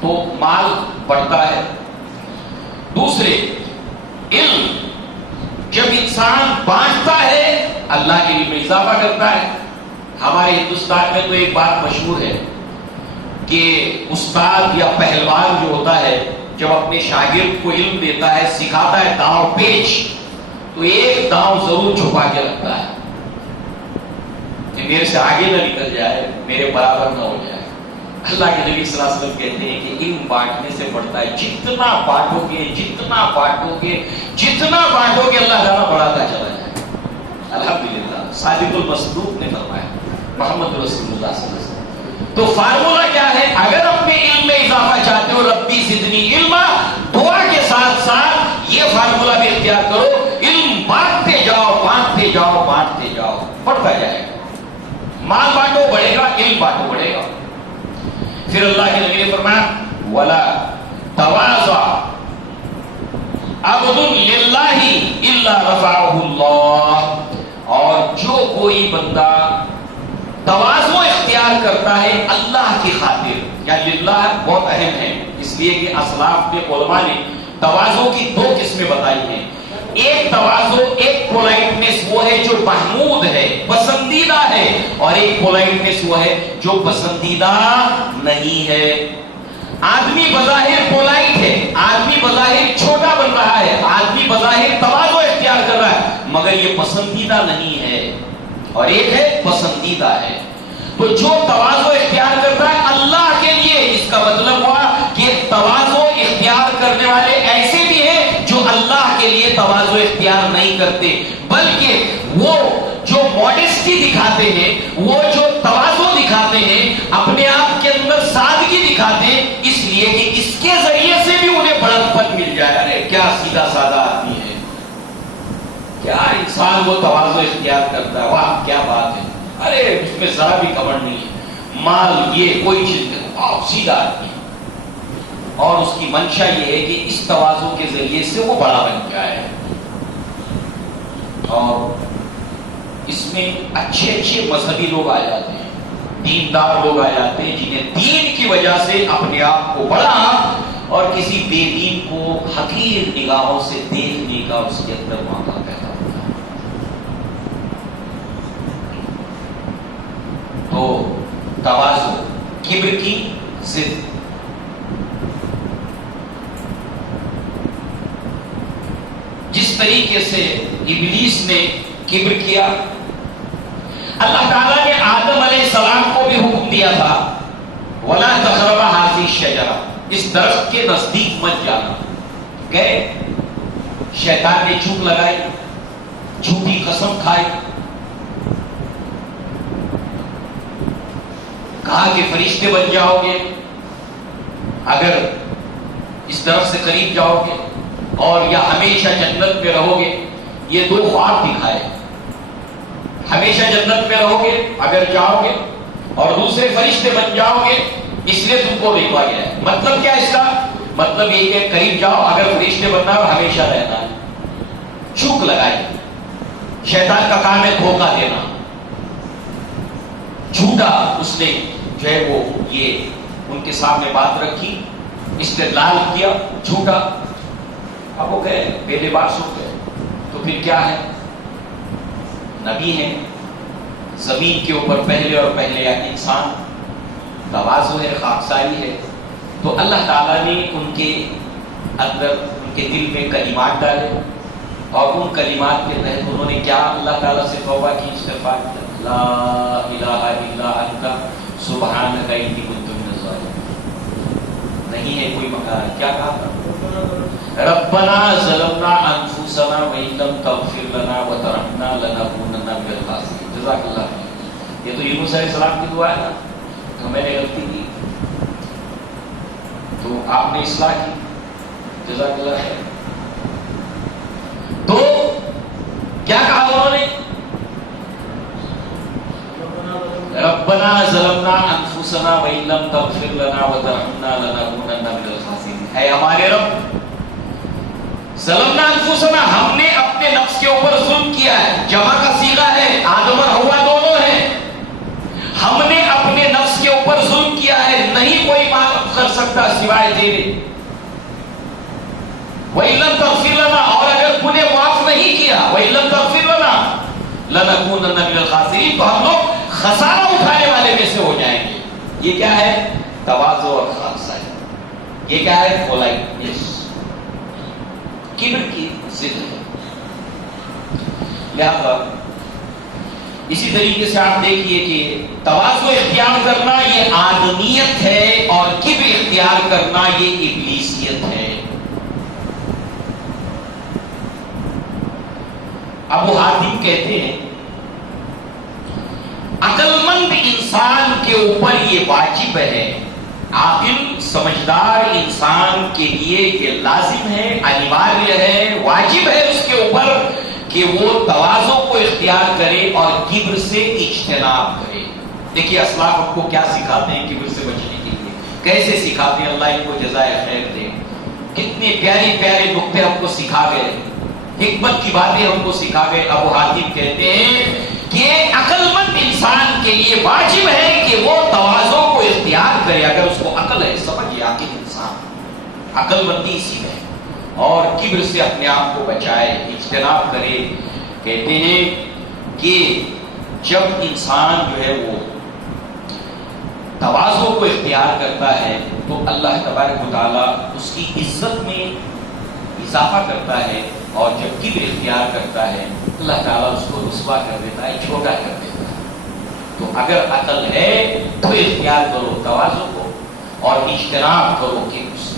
تو مال بڑھتا ہے. دوسرے, علم جب انسان بانٹتا ہے اللہ کے علم میں اضافہ کرتا ہے. ہمارے ہندوستان میں تو ایک بات مشہور ہے کہ استاد یا پہلوان جو ہوتا ہے جب اپنے شاگرد کو علم دیتا ہے, سکھاتا ہے داؤ پیچ, تو ایک داؤ ضرور چھپا کے رکھتا ہے کہ میرے سے آگے نہ نکل جائے, میرے برابر نہ ہو جائے. اللہ کے نبی صلی اللہ علیہ وسلم کہتے ہیں کہ علم بانٹنے سے بڑھتا ہے. جتنا بانٹو گے, جتنا بانٹو گے, جتنا بانٹو گے, اللہ تعالیٰ بڑھاتا چلا جائے. الحمدللہ, صادق المصدوق نے فرمایا, محمد رسول اللہ صلی اللہ علیہ وسلم. تو فارمولا کیا ہے, اگر اپنے علم میں اضافہ چاہتے ہو, ربی زدنی علما, دعا کے ساتھ ساتھ یہ فارمولا بھی اختیار کرو, علم بانٹتے جاؤ, بانٹتے جاؤ, بانٹتے جاؤ, بڑھتا جائے گا. مال بانٹو بڑھے گا, علم بانٹو بڑھے گا. پھر اللہ کے نبی نے فرمایا, ولا تواضع عبد للہ الا رفعہ اللہ, اور جو کوئی بندہ تواضع اختیار کرتا ہے اللہ کی خاطر, یا للہ بہت اہم ہے, اس لیے کہ اسلاف کے علماء نے تواضع کی دو قسمیں بتائی ہیں. ایک تواضع, ایک پولائٹنس وہ ہے جو محمود ہے, پسندیدہ ہے, اور ایک پولائٹنس وہ ہے جو پسندیدہ نہیں ہے. آدمی بظاہر پولائٹ ہے, آدمی بظاہر چھوٹا بن رہا ہے, آدمی بظاہر تواضع اختیار کر رہا ہے, مگر یہ پسندیدہ نہیں ہے, اور ایک ہے پسندیدہ ہے. تو جو تواضع اختیار کرتا ہے اللہ کے لیے, اس کا مطلب ہوا کہ تواضع اختیار کرنے والے ایسے بھی ہیں جو کرتے، بلکہ وہ جو ماڈسٹی دکھاتے ہیں، وہ جو تواضع دکھاتے ہیں، اپنے آپ کے اندر سادگی دکھاتے ہیں، اس لیے کہ اس کے ذریعے سے بھی انہیں بڑھت پن مل جائے. ارے کیا سیدھا سادہ آدمی ہے، کیا انسان وہ تواضع اختیار کرتا ہے، واہ کیا بات ہے، ارے اس میں ذرا بھی کمر نہیں ہے، مال یہ کوئی چیز نہیں، سیدھا آدمی. اور اس کی منشا یہ ہے کہ اس تواضع کے ذریعے سے وہ بڑا بن جائے. اور اس میں اچھے اچھے مذہبی لوگ آ جاتے ہیں، دیندار لوگ آ جاتے ہیں، جنہیں دین کی وجہ سے اپنے آپ کو بڑا اور کسی بے دین کو حقیر نگاہوں سے دیکھنے کا اس کے اندر موقع پیدا ہوتا ہے. تو تواضع کبر کی ضد. جس طریقے سے ابلیس نے کبر کیا، اللہ تعالیٰ نے آدم علیہ السلام کو بھی حکم دیا تھا وَلَا تَقْرَبَا هَٰذِهِ الشَّجَرَةَ، اس درخت کے نزدیک مت جانا. گئے، شیطان نے چوک لگائی، جھوٹی قسم کھائی، کہا کہ فرشتے بن جاؤ گے اگر اس درخت سے قریب جاؤ گے، اور یا ہمیشہ جنت میں رہو گے. یہ دو خواب دکھائے، ہمیشہ جنت میں رہو گے اگر جاؤ گے، اور دوسرے فرشتے بن جاؤ گے اس لیے تم کو روکا گیا ہے. مطلب کیا اس کا؟ مطلب یہ کہ قریب جاؤ، اگر فرشتے بننا ہے ہمیشہ رہنا ہے. چوک لگائی. شیطان کا کام ہے دھوکہ دینا، جھوٹا اس نے جو ہے وہ یہ ان کے سامنے بات رکھی، استدلال کیا جھوٹا. اب وہ گئے، پہلے بات سن گئے تو پھر کیا ہے؟ نبی ہیں، زمین کے اوپر پہلے اور پہلے انسان، تواضع ہے، خاکساری ہے. تو اللہ تعالیٰ نے ان کے اندر، ان کے دل میں کلمات ڈالے، اور ان کلمات کے تحت انہوں نے کیا اللہ تعالیٰ سے توبہ کی، استغفار کیا. لا الہ الا انت سبحانک انی کنت من الظالمین. نہیں ہے کوئی مقام. کیا کہا تھا؟ ربنا ظلمنا انفسنا وان لم تغفر لنا وترحمنا لنکونن من الخاسرین. جزاک اللہ خیر. یہ تو یونس علیہ السلام کی دعا ہے نا کہ میں نے غلطی کی تو آپ نے اصلاح کی. جزاک اللہ خیر. تو کیا کہا انہوں نے؟ ربنا ظلمنا انفسنا وان لم تغفر لنا وترحمنا لنکونن من الخاسرین. اے ہمارے رب، ظلمنا انفسنا، ہم نے اپنے نفس کے اوپر ظلم کیا ہے. جمع کا صیغہ ہے، آدم اور حوا دونوں ہیں. ہم نے اپنے نفس کے اوپر ظلم کیا ہے، نہیں کوئی معاف کر سکتا سوائے تیرے. وَإِن لَّمْ تَغْفِرْ لَنَا، اور اگر تو نے معاف نہیں کیا، وَإِن لَّمْ تَغْفِرْ لَنَا لَنَكُونَنَّ مِنَ الْخَاسِرِينَ، تو ہم لوگ خسارہ اٹھانے والے میں سے ہو جائیں گے. یہ کیا ہے؟ تواضع اور خاکساری. یہ کیا ہے؟ پولائٹنس. کبر کی ضد ہے. لہذا اسی طریقے سے آپ دیکھیے کہ تواضع اختیار کرنا یہ آدمیت ہے، اور کبر اختیار کرنا یہ ابلیسیت ہے. ابو حاتم کہتے ہیں عقل مند انسان کے اوپر یہ واجب ہے، عاقل سمجھدار انسان کے لیے یہ لازم ہے، انیواریہ ہے، واجب ہے اس کے اوپر کہ وہ تواضع کو اختیار کرے اور کبر سے اجتناب کرے. دیکھیے اسلاف ہم کو کیا سکھاتے ہیں کبر سے بچنے کے لیے، کیسے سکھاتے ہیں. اللہ ان کو جزائے خیر دے. کتنے پیارے پیارے نقطے ہم کو سکھا گئے، حکمت کی باتیں ہم کو سکھا گئے. ابو حاتم کہتے ہیں کہ عقل مند انسان کے لیے واجب ہے کہ وہ تواضع کو اختیار کرے. اگر اس کو عقل ہے، سمجھیے عاقل انسان، عقل مندی اسی میں، اور کبر سے اپنے آپ کو بچائے، اجتناب کرے. کہتے ہیں کہ جب انسان جو ہے وہ تواضع کو اختیار کرتا ہے تو اللہ تبارک و تعالیٰ اس کی عزت میں اضافہ کرتا ہے، اور جب کبر اختیار کرتا ہے اللہ تعالیٰ اس کو رسوا کر دیتا ہے، چھوٹا کر دیتا ہے. تو اگر عقل ہے تو اختیار کرو تواضع کو، اور اجتناب کرو کبر سے.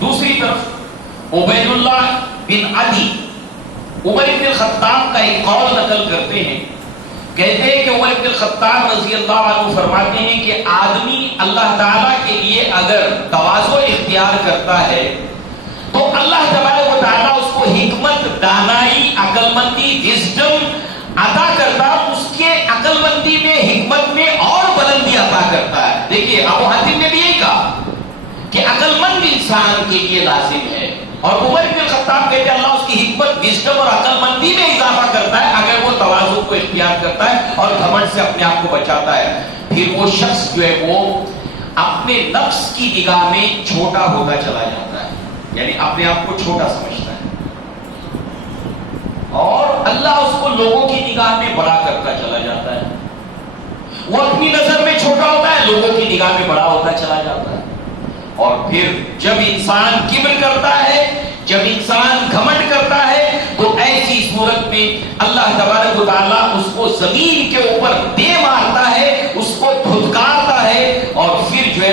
دوسری طرف عبید اللہ بن عدی عمر ابن الخطاب کا ایک قول نقل کرتے ہیں، کہتے ہیں کہ عمر ابن الخطاب رضی اللہ عنہ فرماتے ہیں کہ آدمی اللہ تعالیٰ کے لیے اگر تواضع اختیار کرتا ہے تو اللہ تبارک و تعالیٰ اس کو حکمت، دانائی، عقل مندی، وزڈم عطا کرتا، اس کے عقل مندی میں، حکمت میں اور بلندی عطا کرتا ہے۔ دیکھیے ابو حاتم نے بھی یہی کہا کہ عقل مند انسان کے لیے لازم ہے، اور عمر بن الخطاب کہتے ہیں اللہ اس کی حکمت، وزڈم اور عقل مندی میں اضافہ کرتا ہے اگر وہ تواضع کو اختیار کرتا ہے اور گھمنڈ سے اپنے آپ کو بچاتا ہے۔ پھر وہ شخص جو ہے وہ اپنے نفس کی نگاہ میں چھوٹا ہوتا چلا جاتا ہے، یعنی اپنے آپ کو چھوٹا سمجھتا ہے، اور اللہ اس کو لوگوں کی نگاہ میں بڑا کرتا چلا جاتا ہے۔ وہ اپنی نظر میں چھوٹا ہوتا ہے، لوگوں کی نگاہ میں بڑا ہوتا چلا جاتا ہے۔ اور پھر جب انسان کبر کرتا ہے، جب انسان گھمنڈ کرتا ہے، تو ایسی صورت میں اللہ تبارک و تعالیٰ اس کو زمین کے اوپر دے مارتا ہے، اس کو دھتکارتا ہے، اور پھر جو ہے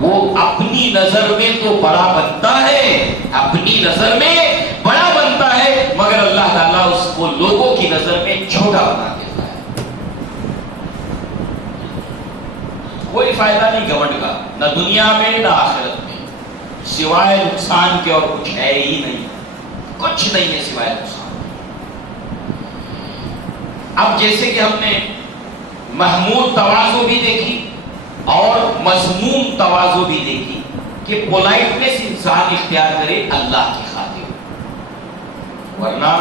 وہ اپنی نظر میں تو بڑا بنتا ہے، اپنی نظر میں بڑا بنتا ہے، مگر اللہ تعالیٰ اس کو لوگوں کی نظر میں چھوٹا بنا دیتا ہے۔ کوئی فائدہ نہیں گھمنڈ کا، نہ دنیا میں نہ آخرت میں، سوائے نقصان کے اور کچھ ہے ہی نہیں، کچھ نہیں ہے سوائے نقصان۔ اب جیسے کہ ہم نے محمود تواضع بھی دیکھی اور مذموم تواضع بھی دیکھی کہ پولائٹنس انسان اختیار کرے اللہ کی خاطر، ورنہ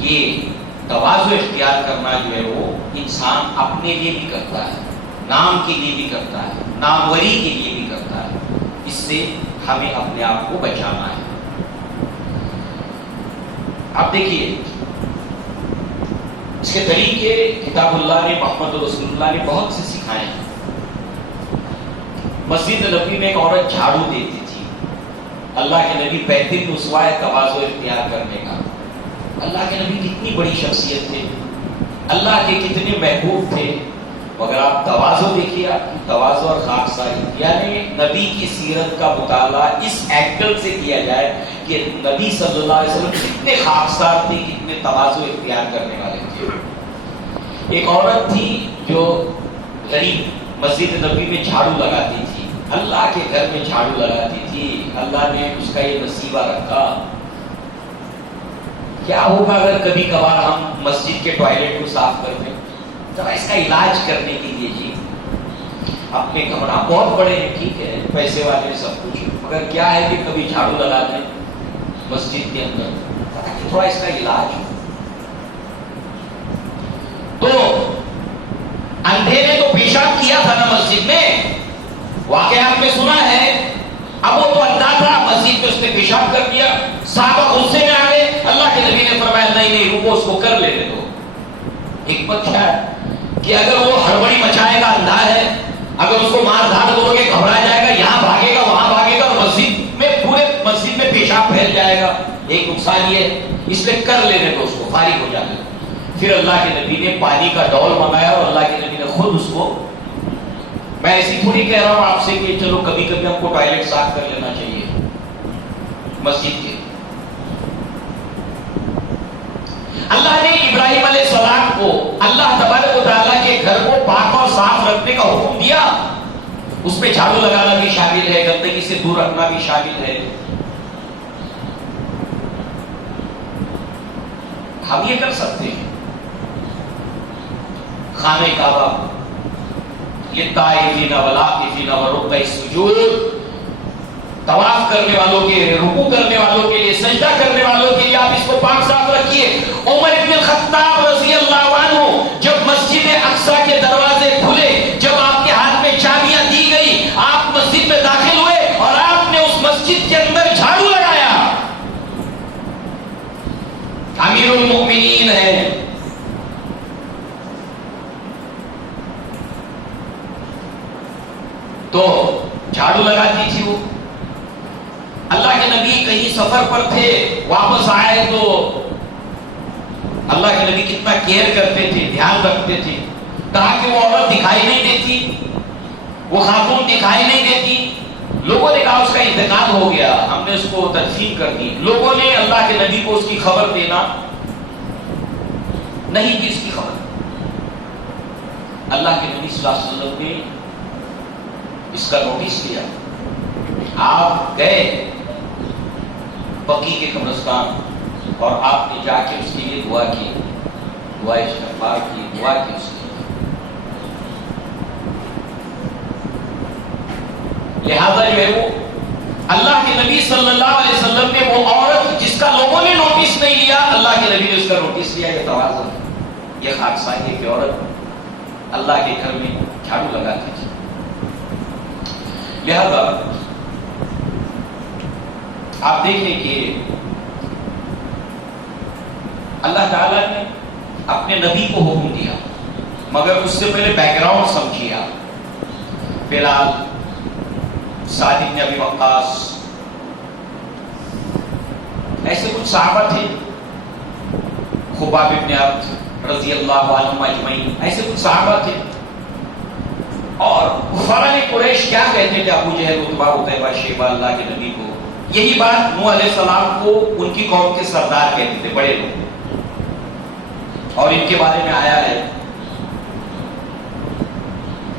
یہ تواضع اختیار کرنا جو ہے وہ انسان اپنے لیے بھی کرتا ہے، نام کے لیے بھی کرتا ہے، ناموری کے لیے بھی کرتا ہے۔ اس سے ہمیں اپنے آپ کو بچانا ہے۔ اب دیکھیے اس کے طریقے کتاب اللہ نے، محمد رسول اللہ نے بہت سے سکھائے ہیں۔ مسجد نبی میں ایک عورت جھاڑو دیتی تھی، اللہ کے نبی بہترین اسوہ ہے تواضع اختیار کرنے کا۔ اللہ کے نبی کتنی بڑی شخصیت تھے، اللہ کے کتنے محبوب تھے، مگر آپ تواضع دیکھیے، آپ کی تواضع اور خاکساری، یعنی نبی کی سیرت کا مطالعہ اس اینگل سے کیا جائے کہ نبی صلی اللہ علیہ وسلم کتنے خاکسار تھے، کتنے تواضع اختیار کرنے والے تھے۔ ایک عورت تھی جو غریب، مسجد نبی میں جھاڑو لگاتی تھی، اللہ کے گھر میں جھاڑو لگاتی تھی، اللہ نے اس کا یہ نصیبہ رکھا۔ کیا ہوگا اگر کبھی کبھار ہم مسجد کے ٹوائلٹ کو صاف کر دیں؟ ذرا اس کا علاج کرنے کے لیے جی، اپنے کمرہ بہت بڑے ہیں، ٹھیک ہے، پیسے والے سب کچھ، مگر کیا ہے کہ کبھی جھاڑو لگا دیں مسجد کے اندر، تاکہ تھوڑا اس کا علاج ہو۔ تو اندھے نے تو پیشاب کیا تھا نا مسجد میں، واقعہ آپ نے سنا ہے۔ اب وہ تو اندھا تھا، مسجد میں اس نے پیشاب کر دیا، صحابہ غصے میں آ گئے، اللہ کے نبی نے فرمایا نہیں رکو، اس کو کر لینے دو۔ حکمت کیا ہے کہ اگر وہ ہڑبڑی مچائے گا، اندھا ہے، اگر اس کو مار دھاڑ دو گے گھبرا جائے گا، یہاں بھاگے گا وہاں بھاگے گا، اور مسجد میں پورے مسجد میں پیشاب پھیل جائے گا، ایک نقصان یہ ہے، اس لیے کر لینے دو، اس کو فارغ ہو جانے دو۔ پھر اللہ کے نبی نے پانی کا ڈول منگایا اور اللہ کے نبی نے خود اس کو، میں ایسی تھوڑی کہہ رہا ہوں آپ سے کہ چلو کبھی کبھی ہم کو ٹوائلٹ صاف کر لینا چاہیے مسجد کے۔ اللہ نے ابراہیم علیہ السلام کو، اللہ تبارک و تعالیٰ کے گھر کو پاک اور صاف رکھنے کا حکم دیا، اس میں جھاڑو لگانا بھی شامل ہے، گندگی سے دور رکھنا بھی شامل ہے۔ ہم یہ کر سکتے ہیں۔ خانہ کعبہ، للطائفین والعاکفین والرکع السجود، طواف کرنے والوں کے، رکوع کرنے والوں کے لیے، سجدہ کرنے والوں کے لیے آپ اس کو پاک صاف رکھیے۔ عمر بن الخطاب رضی اللہ عنہ جب مسجد اقصی کے دروازے کھلے، جب آپ کے ہاتھ میں چابیاں دی گئی، آپ مسجد میں داخل ہوئے اور آپ نے اس مسجد کے اندر جھاڑو لگایا۔ امیر المؤمنین ہے، تو جھاڑو لگاتی تھی وہ۔ اللہ کے نبی کہیں سفر پر تھے، واپس آئے تو اللہ کے نبی کتنا کیئر کرتے تھے، دھیان رکھتے تھے تاکہ وہ عورت دکھائی نہیں دیتی، وہ خاتون دکھائی نہیں دیتی، لوگوں نے کہا اس کا انتقال ہو گیا، ہم نے اس کو تدفین کر دی. لوگوں نے اللہ کے نبی کو اس کی خبر دینا نہیں دی، اس کی خبر. اللہ کے نبی صلی اللہ علیہ وسلم نے اس کا نوٹس لیا. آپ گئے بقی کے قبرستان اور آپ نے جا کے اس کے لیے دعا کی، دعا استغفار کی، دعا کی اس کے لیے. لہذا جو ہے وہ اللہ کے نبی صلی اللہ علیہ وسلم نے وہ عورت جس کا لوگوں نے نوٹس نہیں لیا، اللہ کے نبی نے اس کا نوٹس لیا. یہ تواضع ہے، یہ خاکساری ہے کہ عورت اللہ کے گھر میں جھاڑو لگاتی تھی. لہذا آپ دیکھیں کہ اللہ تعالیٰ نے اپنے نبی کو حکم دیا، مگر اس سے پہلے بیک گراؤنڈ سمجھیے. آپ فی الحال سعد بن ابی وقاص، ایسے کچھ صحابہ تھے، خباب بن عبد رضی اللہ عنہم اجمعین، ایسے کچھ صحابہ تھے. اور کفار قریش کیا کہتے تھے ابو جہل، عتبہ، عتیبہ، شیبہ اللہ کے نبی کو؟ یہی بات نوح علیہ السلام کو ان کی قوم کے سردار کہتے تھے، بڑے لوگ. اور ان کے بارے میں آیا ہے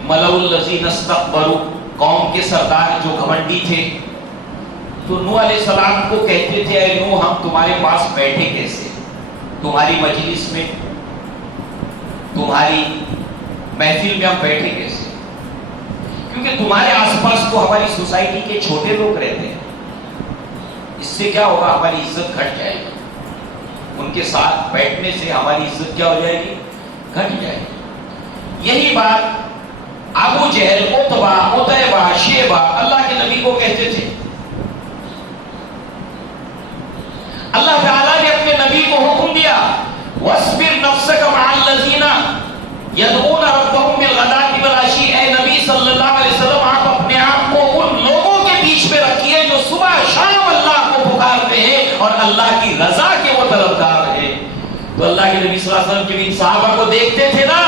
ملؤ الذین استکبروا، قوم کے سردار جو گھمنڈی تھے، تو نوح علیہ السلام کو کہتے تھے اے نوح ہم تمہارے پاس بیٹھے کیسے، تمہاری مجلس میں، تمہاری محفل میں ہم بیٹھے کیسے؟ کیونکہ تمہارے آس پاس تو ہماری سوسائٹی کے چھوٹے لوگ رہتے ہیں. اس سے کیا ہوگا؟ ہماری عزت گھٹ جائے گی. ان کے ساتھ بیٹھنے سے ہماری عزت کیا ہو جائے گی؟ گھٹ جائے گی. یہی بات ابو جہل، عتبہ، عتیبہ، شیبہ اللہ کے نبی کو کہتے تھے. اللہ تعالیٰ نے اپنے نبی کو حکم دیا وَاصْبِرْ نَفْسَكَ مَعَ الَّذِينَ يَدْعُونَ رَبَّهُمْ بِالْغَدَاةِ وَالْعَشِيِّ. اے نبی صلی اللہ علیہ وسلم آپ اپنے آپ کو ان لوگوں کے بیچ میں رکھیے جو صبح شام اللہ کو پکارتے ہیں اور اللہ کی رضا کے وہ طلبگار ہیں. تو اللہ کے نبی صلی اللہ علیہ وسلم جب ان صحابہ کو دیکھتے تھے نا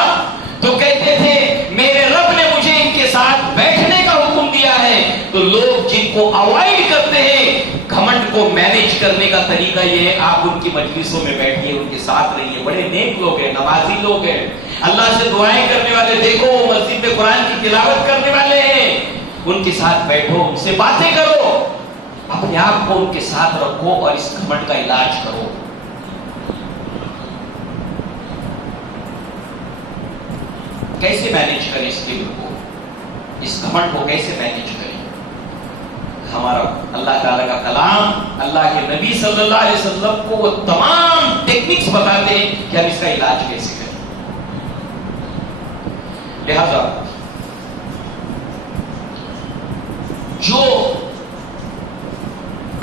تو کہتے تھے میرے رب نے مجھے ان کے ساتھ بیٹھنے کا حکم دیا ہے. تو لوگ جن کو اوائڈ کرتے ہیں، گھمنڈ کو مینج کرنے کا طریقہ یہ ہے آپ ان کی مجلسوں میں بیٹھیے، ان کے ساتھ رہیے. بڑے نیک لوگ ہیں، نمازی لوگ ہیں، اللہ سے دعائیں کرنے والے، دیکھو مسجد میں قرآن کی تلاوت کرنے والے ہیں، ان کے ساتھ بیٹھو، ان سے باتیں کرو، اپنے آپ کو ان کے ساتھ رکھو اور اس گھمنڈ کا علاج کرو. کیسے مینج کریں اس کبر کو، اس گھمنڈ کو کیسے مینج کریں؟ ہمارا اللہ تعالیٰ کا کلام، اللہ کے نبی صلی اللہ علیہ وسلم کو وہ تمام ٹیکنکس بتاتے ہیں کہ ہم اس کا علاج کیسے کریں. لہذا جو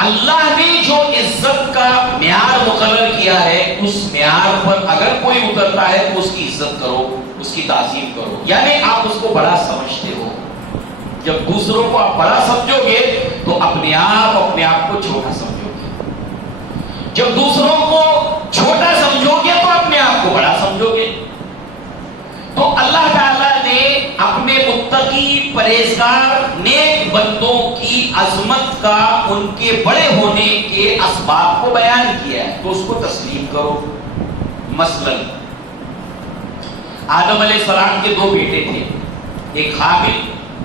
اللہ نے جو عزت کا معیار مقرر کیا ہے اس معیار پر اگر کوئی اترتا ہے تو اس کی عزت کرو، اس کی تعظیم کرو. یعنی آپ اس کو بڑا سمجھتے ہو. جب دوسروں کو آپ بڑا سمجھو گے تو اپنے آپ کو چھوٹا سمجھو گے. جب دوسروں کو چھوٹا سمجھو گے تو اپنے آپ کو بڑا سمجھو گے. تو اللہ تعالیٰ نے اپنے متقی پرہیزگار نیک بندوں کی عظمت کا، ان کے بڑے ہونے کے اسباب کو بیان کیا ہے تو اس کو تسلیم کرو. مثلا آدم علیہ السلام کے 2 بیٹے تھے، ایک حابل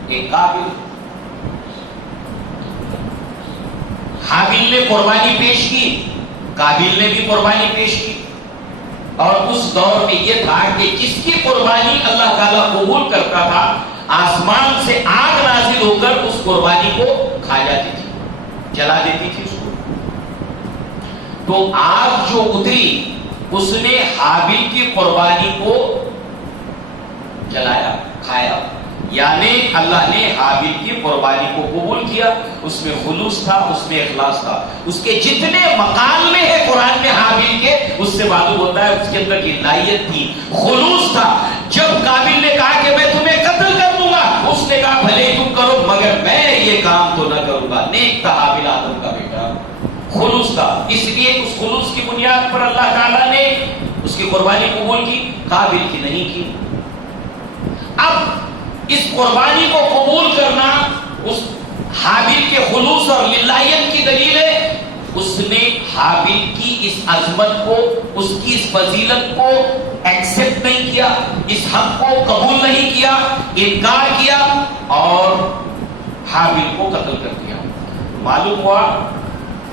ایک قابل. حابل نے قربانی پیش کی، قابل نے بھی قربانی پیش کی. اور اس دور میں یہ تھا کہ جس کی قربانی اللہ تعالیٰ قبول کرتا تھا آسمان سے آگ نازل ہو کر اس قربانی کو کھا جاتی تھی، جلا دیتی تھی اس کو. تو آگ جو اتری اس نے حابل کی قربانی کو جلایا، کھایا. یعنی اللہ نے حابل کی قربانی کو قبول کیا. اس میں خلوص تھا، اس میں اخلاص تھا. اس کے جتنے مقالے ہیں قرآن میں حابل کے، اس سے معلوم ہوتا ہے اس کے اندر الہیت تھی، خلوص تھا. جب قابل نے کہا کہ میں تمہیں قتل کر دوں گا، اس نے کہا بھلے تم کرو مگر میں یہ کام تو نہ کروں گا. نیک تھا حابل، آدم کا بیٹا، خلوص تھا. اس لیے اس خلوص کی بنیاد پر اللہ تعالیٰ نے اس کی قربانی قبول کی، قابل کی نہیں کی. اب اس قربانی کو قبول کرنا اس حابیل کے خلوص اور للہیت کی دلیل ہے، اس نے حابیل کی اس عظمت کو، اس کی اس فضیلت کو ایکسپٹ نہیں کیا، اس حق کو قبول نہیں کیا، انکار کیا اور حابیل کو قتل کر دیا۔ معلوم ہوا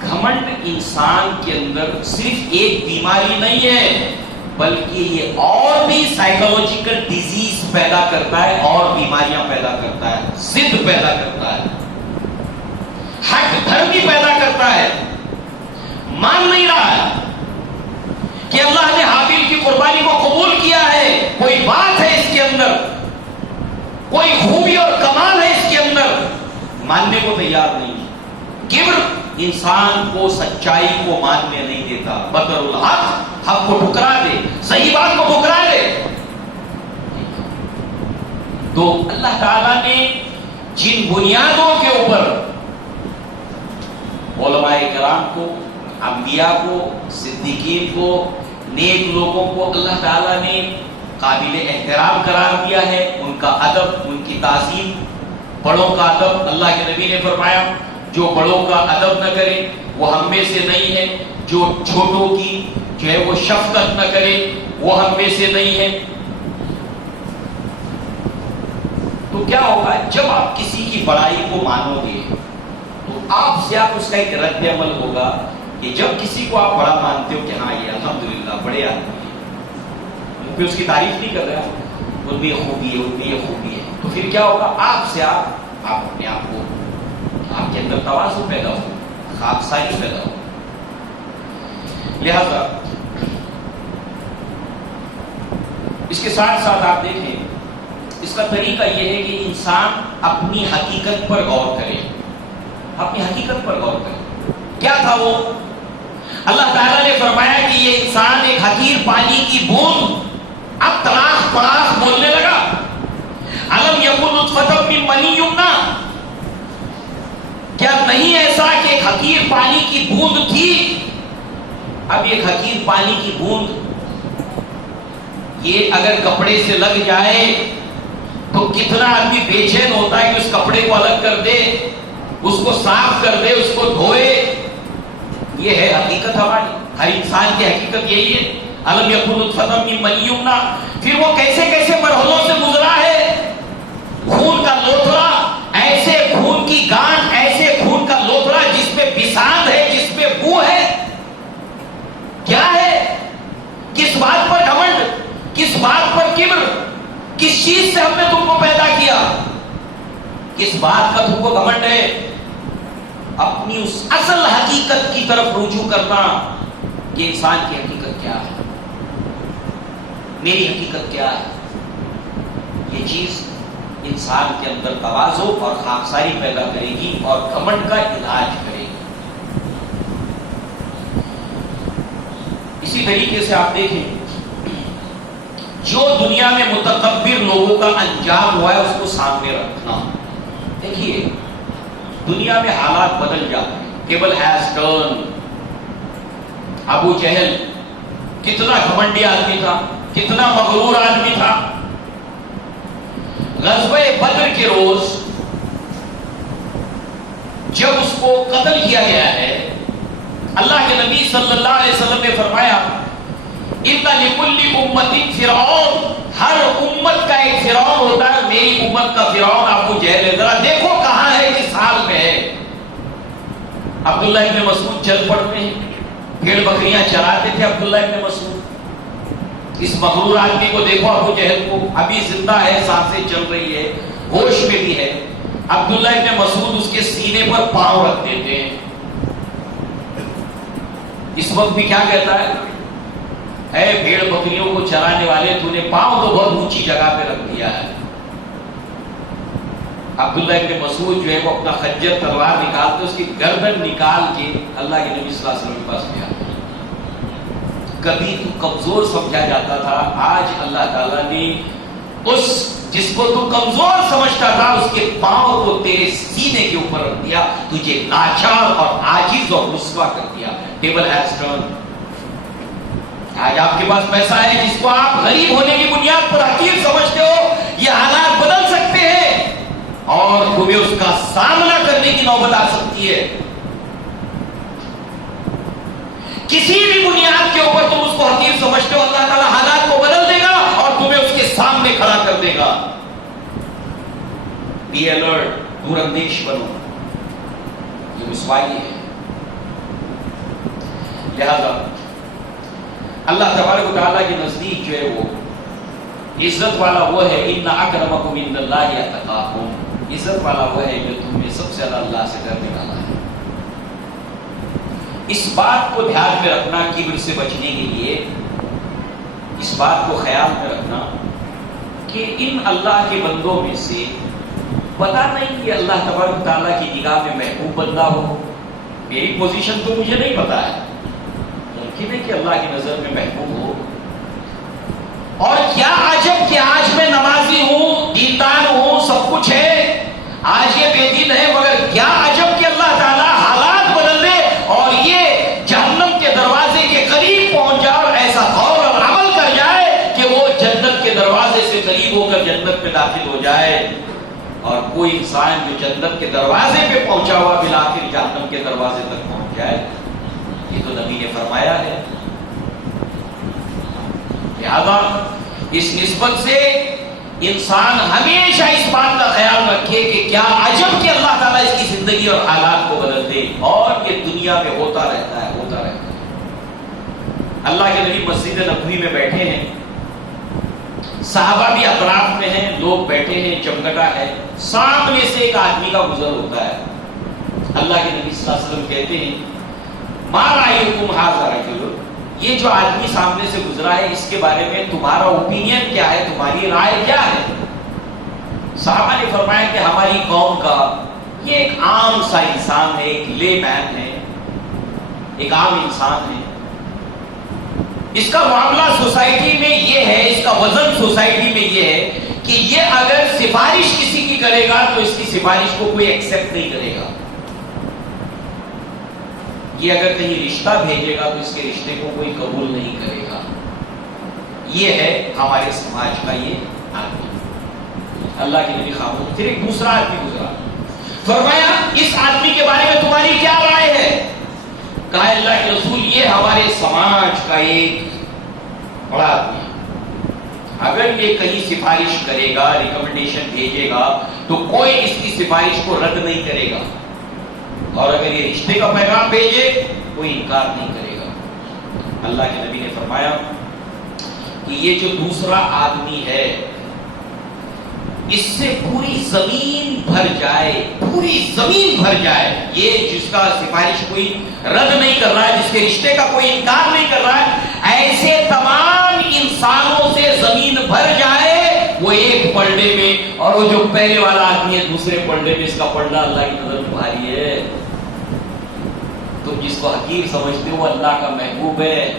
گھمنڈ انسان کے اندر صرف ایک بیماری نہیں ہے، بلکہ یہ اور بھی سائیکولوجیکل ڈیزیز پیدا کرتا ہے، اور بیماریاں پیدا کرتا ہے، ضد پیدا کرتا ہے، حق دھرمی پیدا کرتا ہے۔ مان نہیں رہا ہے کہ اللہ نے حابیل کی قربانی کو قبول کیا ہے، کوئی بات ہے اس کے اندر، کوئی خوبی اور کمال ہے اس کے اندر، ماننے کو تیار نہیں۔ کبر انسان کو سچائی کو ماننے نہیں دیتا، بدر الحق، حق کو ٹھکرا دے، صحیح بات کو ٹھکرا دے۔ تو اللہ تعالیٰ نے جن بنیادوں کے اوپر علماء کرام کو، انبیاء کو، صدیقین کو، نیک لوگوں کو اللہ تعالیٰ نے قابل احترام قرار دیا ہے، ان کا ادب، ان کی تعظیم، بڑوں کا ادب، اللہ کے نبی نے فرمایا جو بڑوں کا ادب نہ کرے وہ ہم میں سے نہیں ہے، جو چھوٹوں کی جو ہے وہ شفقت نہ کرے وہ ہم میں سے نہیں ہے۔ تو کیا ہوگا جب آپ کسی کی بڑائی کو مانو گے تو آپ سے آپ اس کا ایک رد عمل ہوگا کہ جب کسی کو آپ بڑا مانتے ہو کہ ہاں یہ الحمدللہ بڑے آدمی ہیں، پھر اس کی تعریف نہیں کر رہا، ان میں یہ خوبی ہے، ان میں یہ خوبی ہے، تو پھر کیا ہوگا آپ سے آپ اپنے آپ کو، آپ کے اندر تواضع پیدا ہو، خاکساری پیدا ہو۔ لہذا اس کے ساتھ ساتھ آپ دیکھیں اس کا طریقہ یہ ہے کہ انسان اپنی حقیقت پر غور کرے، اپنی حقیقت پر غور کرے۔ کیا تھا وہ؟ اللہ تعالیٰ نے فرمایا کہ یہ انسان ایک حقیر پانی کی بوند، اب تراخ پراخ بولنے لگا۔ الم یکن نطفۃ من منی یمنی، کیا نہیں ایسا کہ ایک حقیر پانی کی بوند تھی، اب ایک حقیر پانی کی بوند یہ اگر کپڑے سے لگ جائے تو کتنا آدمی بے چین ہوتا ہے کہ اس کپڑے کو الگ کر دے، اس کو صاف کر دے، اس کو دھوئے۔ یہ ہے حقیقت ہماری، ہر انسان کی حقیقت یہی ہے۔ الم یکن نطفۃ من منی یمنی، پھر وہ کیسے کیسے مرحلوں سے گزرا ہے، خون کا لوتھڑا، ایسے خون کی گانٹھ، ایسے خون کا لوتھڑا جس میں بساط ہے، جس میں بو ہے۔ کیا ہے؟ کس بات پر گھمنڈ، کس بات پر کبر، کس چیز سے ہم نے تم کو پیدا کیا، کس بات کا تم کو گھمنڈ ہے؟ اپنی اس اصل حقیقت کی طرف رجوع کرنا کہ انسان کی حقیقت کیا ہے، میری حقیقت کیا ہے۔ یہ چیز انسان کے اندر تواضع اور خاکساری پیدا کرے گی اور گھمنڈ کا علاج کرے گی۔ اسی طریقے سے آپ دیکھیں جو دنیا میں متکبر لوگوں کا انجام ہوا ہے اس کو سامنے رکھنا۔ دیکھیے دنیا میں حالات بدل جاتے ہیں، ٹیبل ہیز ٹرن۔ ابو جہل کتنا گھمنڈی آدمی تھا، کتنا مغرور آدمی تھا۔ غزوہ بدر کے روز جب اس کو قتل کیا گیا ہے، اللہ کے نبی صلی اللہ علیہ وسلم نے فرمایا اِنَّ لِكُلِّ أُمَّةٍ فِرْعَوْنَ، ہر امت کا ایک فرعون ہوتا ہے، میری امت کا فرعون ابو جہل ہے، ذرا دیکھو کہاں ہے، کس حال میں ہے۔ عبداللہ ابن مسعود چل پڑتے ہیں، بھیڑ بکریاں چراتے تھے عبداللہ ابن مسعود۔ اس مغرور آدمی کو دیکھو، ابو جہل کو، ابھی زندہ ہے، سانسیں چل رہی ہے، ہوش میں بھی ہے۔ عبداللہ ابن مسعود اس کے سینے پر پاؤں رکھ دیتے ہیں۔ اس وقت بھی کیا کہتا ہے، اے بھیڑ بکریوں کو چرانے والے، تو نے پاؤں تو بہت اونچی جگہ پہ رکھ دیا ہے۔ عبداللہ ابن مسعود جو ہے وہ اپنا خنجر تلوار نکالتے، اس کی گردن نکال کے اللہ کے نبی صلی اللہ علیہ وسلم کے پاس گیا۔ کبھی تو کمزور سمجھا جاتا تھا، آج اللہ تعالیٰ نے اس جس کو تو کمزور سمجھتا تھا اس کے پاؤں کو تیرے سینے کے اوپر رکھ دیا، تجھے لاچار اور عاجز اور رسوا کر دیا۔ Table has turn. آج آپ کے پاس پیسہ ہے جس کو آپ غریب ہونے کی بنیاد پر حقیر سمجھتے ہو، یہ حالات بدل سکتے ہیں۔ اور تمہیں اس کا سامنا کرنے کی نوبت آ سکتی ہے. کسی بھی بنیاد کے اوپر تم اس کو حقیر سمجھتے ہو، اللہ تعالیٰ حالات کو بدل دے گا اور تمہیں اس کے سامنے کھڑا کر دے گا. بی الرٹ، دور اندیش بنو. یہ رسوائی ہے. لہذا اللہ تبارک و تعالیٰ کے نزدیک جو ہے وہ عزت والا وہ ہے، ان اکرمکم عند اللہ اتقاکم. عزت والا وہ ہے جو تم میں سب سے زیادہ اللہ سے ڈرنے والا ہے. اس بات کو دھیان میں رکھنا، کبر سے بچنے کے لیے اس بات کو خیال میں رکھنا کہ ان اللہ کے بندوں میں سے پتا نہیں کہ اللہ تبارک تعالیٰ کی نگاہ میں محبوب بندہ ہو. میری پوزیشن تو مجھے نہیں پتا ہے، ممکن ہے کہ اللہ کی نظر میں محبوب ہو. اور کیا عجب کہ آج میں نمازی ہوں، دیندار ہوں، سب کچھ ہے، آج یہ بے دین ہے، مگر کیا عجب کہ اللہ تعالیٰ حالات بدل دے اور یہ جہنم کے دروازے کے قریب پہنچ جائے اور ایسا غور اور عمل کر جائے کہ وہ جنت کے دروازے سے قریب ہو کر جنت میں داخل ہو جائے. اور کوئی انسان جو جنت کے دروازے پہ پہنچا ہوا بالآخر جہنم کے دروازے تک پہنچ جائے، یہ تو نبی نے فرمایا ہے. لہذا اس نسبت سے انسان ہمیشہ اس بات کا خیال رکھے کہ کیا عجب کہ اللہ تعالیٰ اس کی زندگی اور حالات کو بدل دے. اور یہ دنیا میں ہوتا رہتا ہے، ہوتا رہتا ہے. اللہ کے نبی مسجد نبوی میں بیٹھے ہیں، صحابہ بھی اطراف میں ہیں، لوگ بیٹھے ہیں، چمگٹا ہے. سامنے سے ایک آدمی کا گزر ہوتا ہے. اللہ کے نبی صلی اللہ علیہ وسلم کہتے ہیں ما رأیکم ھذا الرجل، یہ جو آدمی سامنے سے گزرا ہے اس کے بارے میں تمہارا اوپینین کیا ہے، تمہاری رائے کیا ہے؟ صحابہ نے فرمایا کہ ہماری قوم کا یہ ایک عام سا انسان ہے، ایک لے مین ہے، ایک عام انسان ہے. اس کا معاملہ سوسائٹی میں یہ ہے، اس کا وزن سوسائٹی میں یہ ہے کہ یہ اگر سفارش کسی کی کرے گا تو اس کی سفارش کو کوئی ایکسپٹ نہیں کرے گا. یہ اگر کہیں رشتہ بھیجے گا تو اس کے رشتے کو کوئی قبول نہیں کرے گا. یہ ہے ہمارے سماج کا یہ آدمی. اللہ کے نبی خاموش. پھر ایک دوسرا آدمی گزرا، فرمایا اس آدمی کے بارے میں تمہاری کیا رائے ہے؟ کہا اللہ کے رسول یہ ہمارے سماج کا ایک بڑا آدمی ہے، اگر یہ کہیں سفارش کرے گا، ریکمنڈیشن بھیجے گا تو کوئی اس کی سفارش کو رد نہیں کرے گا، اور اگر یہ رشتے کا پیغام بھیجے کوئی انکار نہیں کرے گا. اللہ کے نبی نے فرمایا کہ یہ جو دوسرا آدمی ہے اس سے پوری زمین بھر جائے، پوری زمین بھر جائے. یہ جس کا سفارش کوئی رد نہیں کر رہا ہے، جس کے رشتے کا کوئی انکار نہیں کر رہا ہے، ایسے تمام انسانوں سے زمین بھر جائے وہ ایک پلڑے میں، اور وہ جو پہلے والا آدمی ہے دوسرے پلڑے میں، اس کا پلڑا اللہ کی نظر میں بھاری ہے. تم جس کو حقیر سمجھتے ہو اللہ کا محبوب ہے،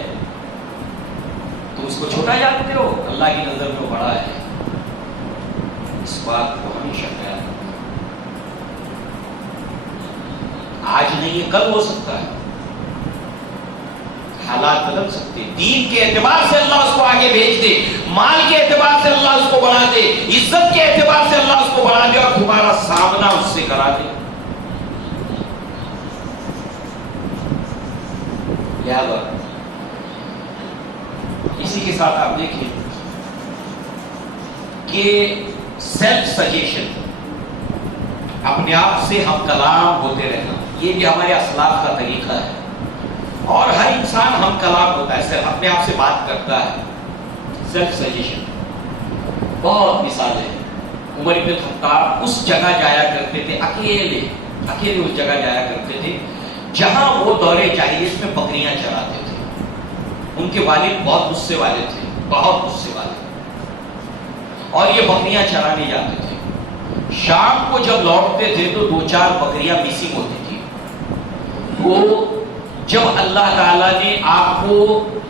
تم اس کو چھوٹا جانتے ہو، اللہ کی نظر میں بڑا ہے. اس بات کو ہمیشہ خیال رکھنا. آج نہیں یہ کل ہو سکتا ہے، حالات بدل سکتے ہیں. دین کے اعتبار سے اللہ اس کو آگے بھیج دے، مال کے اعتبار سے اللہ اس کو بڑھا دے، عزت کے اعتبار سے اللہ اس کو بڑھا دے اور تمہارا سامنا اس سے کرا دے. لہذا اسی کے ساتھ آپ دیکھیں کہ سیلف سجیشن، اپنے آپ سے ہم کلام ہوتے رہنا، یہ بھی ہمارے اسلاف کا طریقہ ہے. اور ہر انسان ہم کلام ہوتا ہے، اپنے آپ سے بات کرتا ہے. سیلف سجیشن بہت مثالیں ہیں. عمر بن خطاب اس جگہ جایا کرتے تھے، اکیلے اس جگہ جایا کرتے تھے جہاں وہ دور جاہلیت میں بکریاں چراتے تھے. ان کے والد بہت غصے والے تھے، بہت غصے والے، اور یہ بکریاں چرانے جاتے تھے. شام کو جب لوٹتے تھے تو 2-4 بکریاں مسنگ ہوتی تھی. وہ جب اللہ تعالیٰ نے آپ کو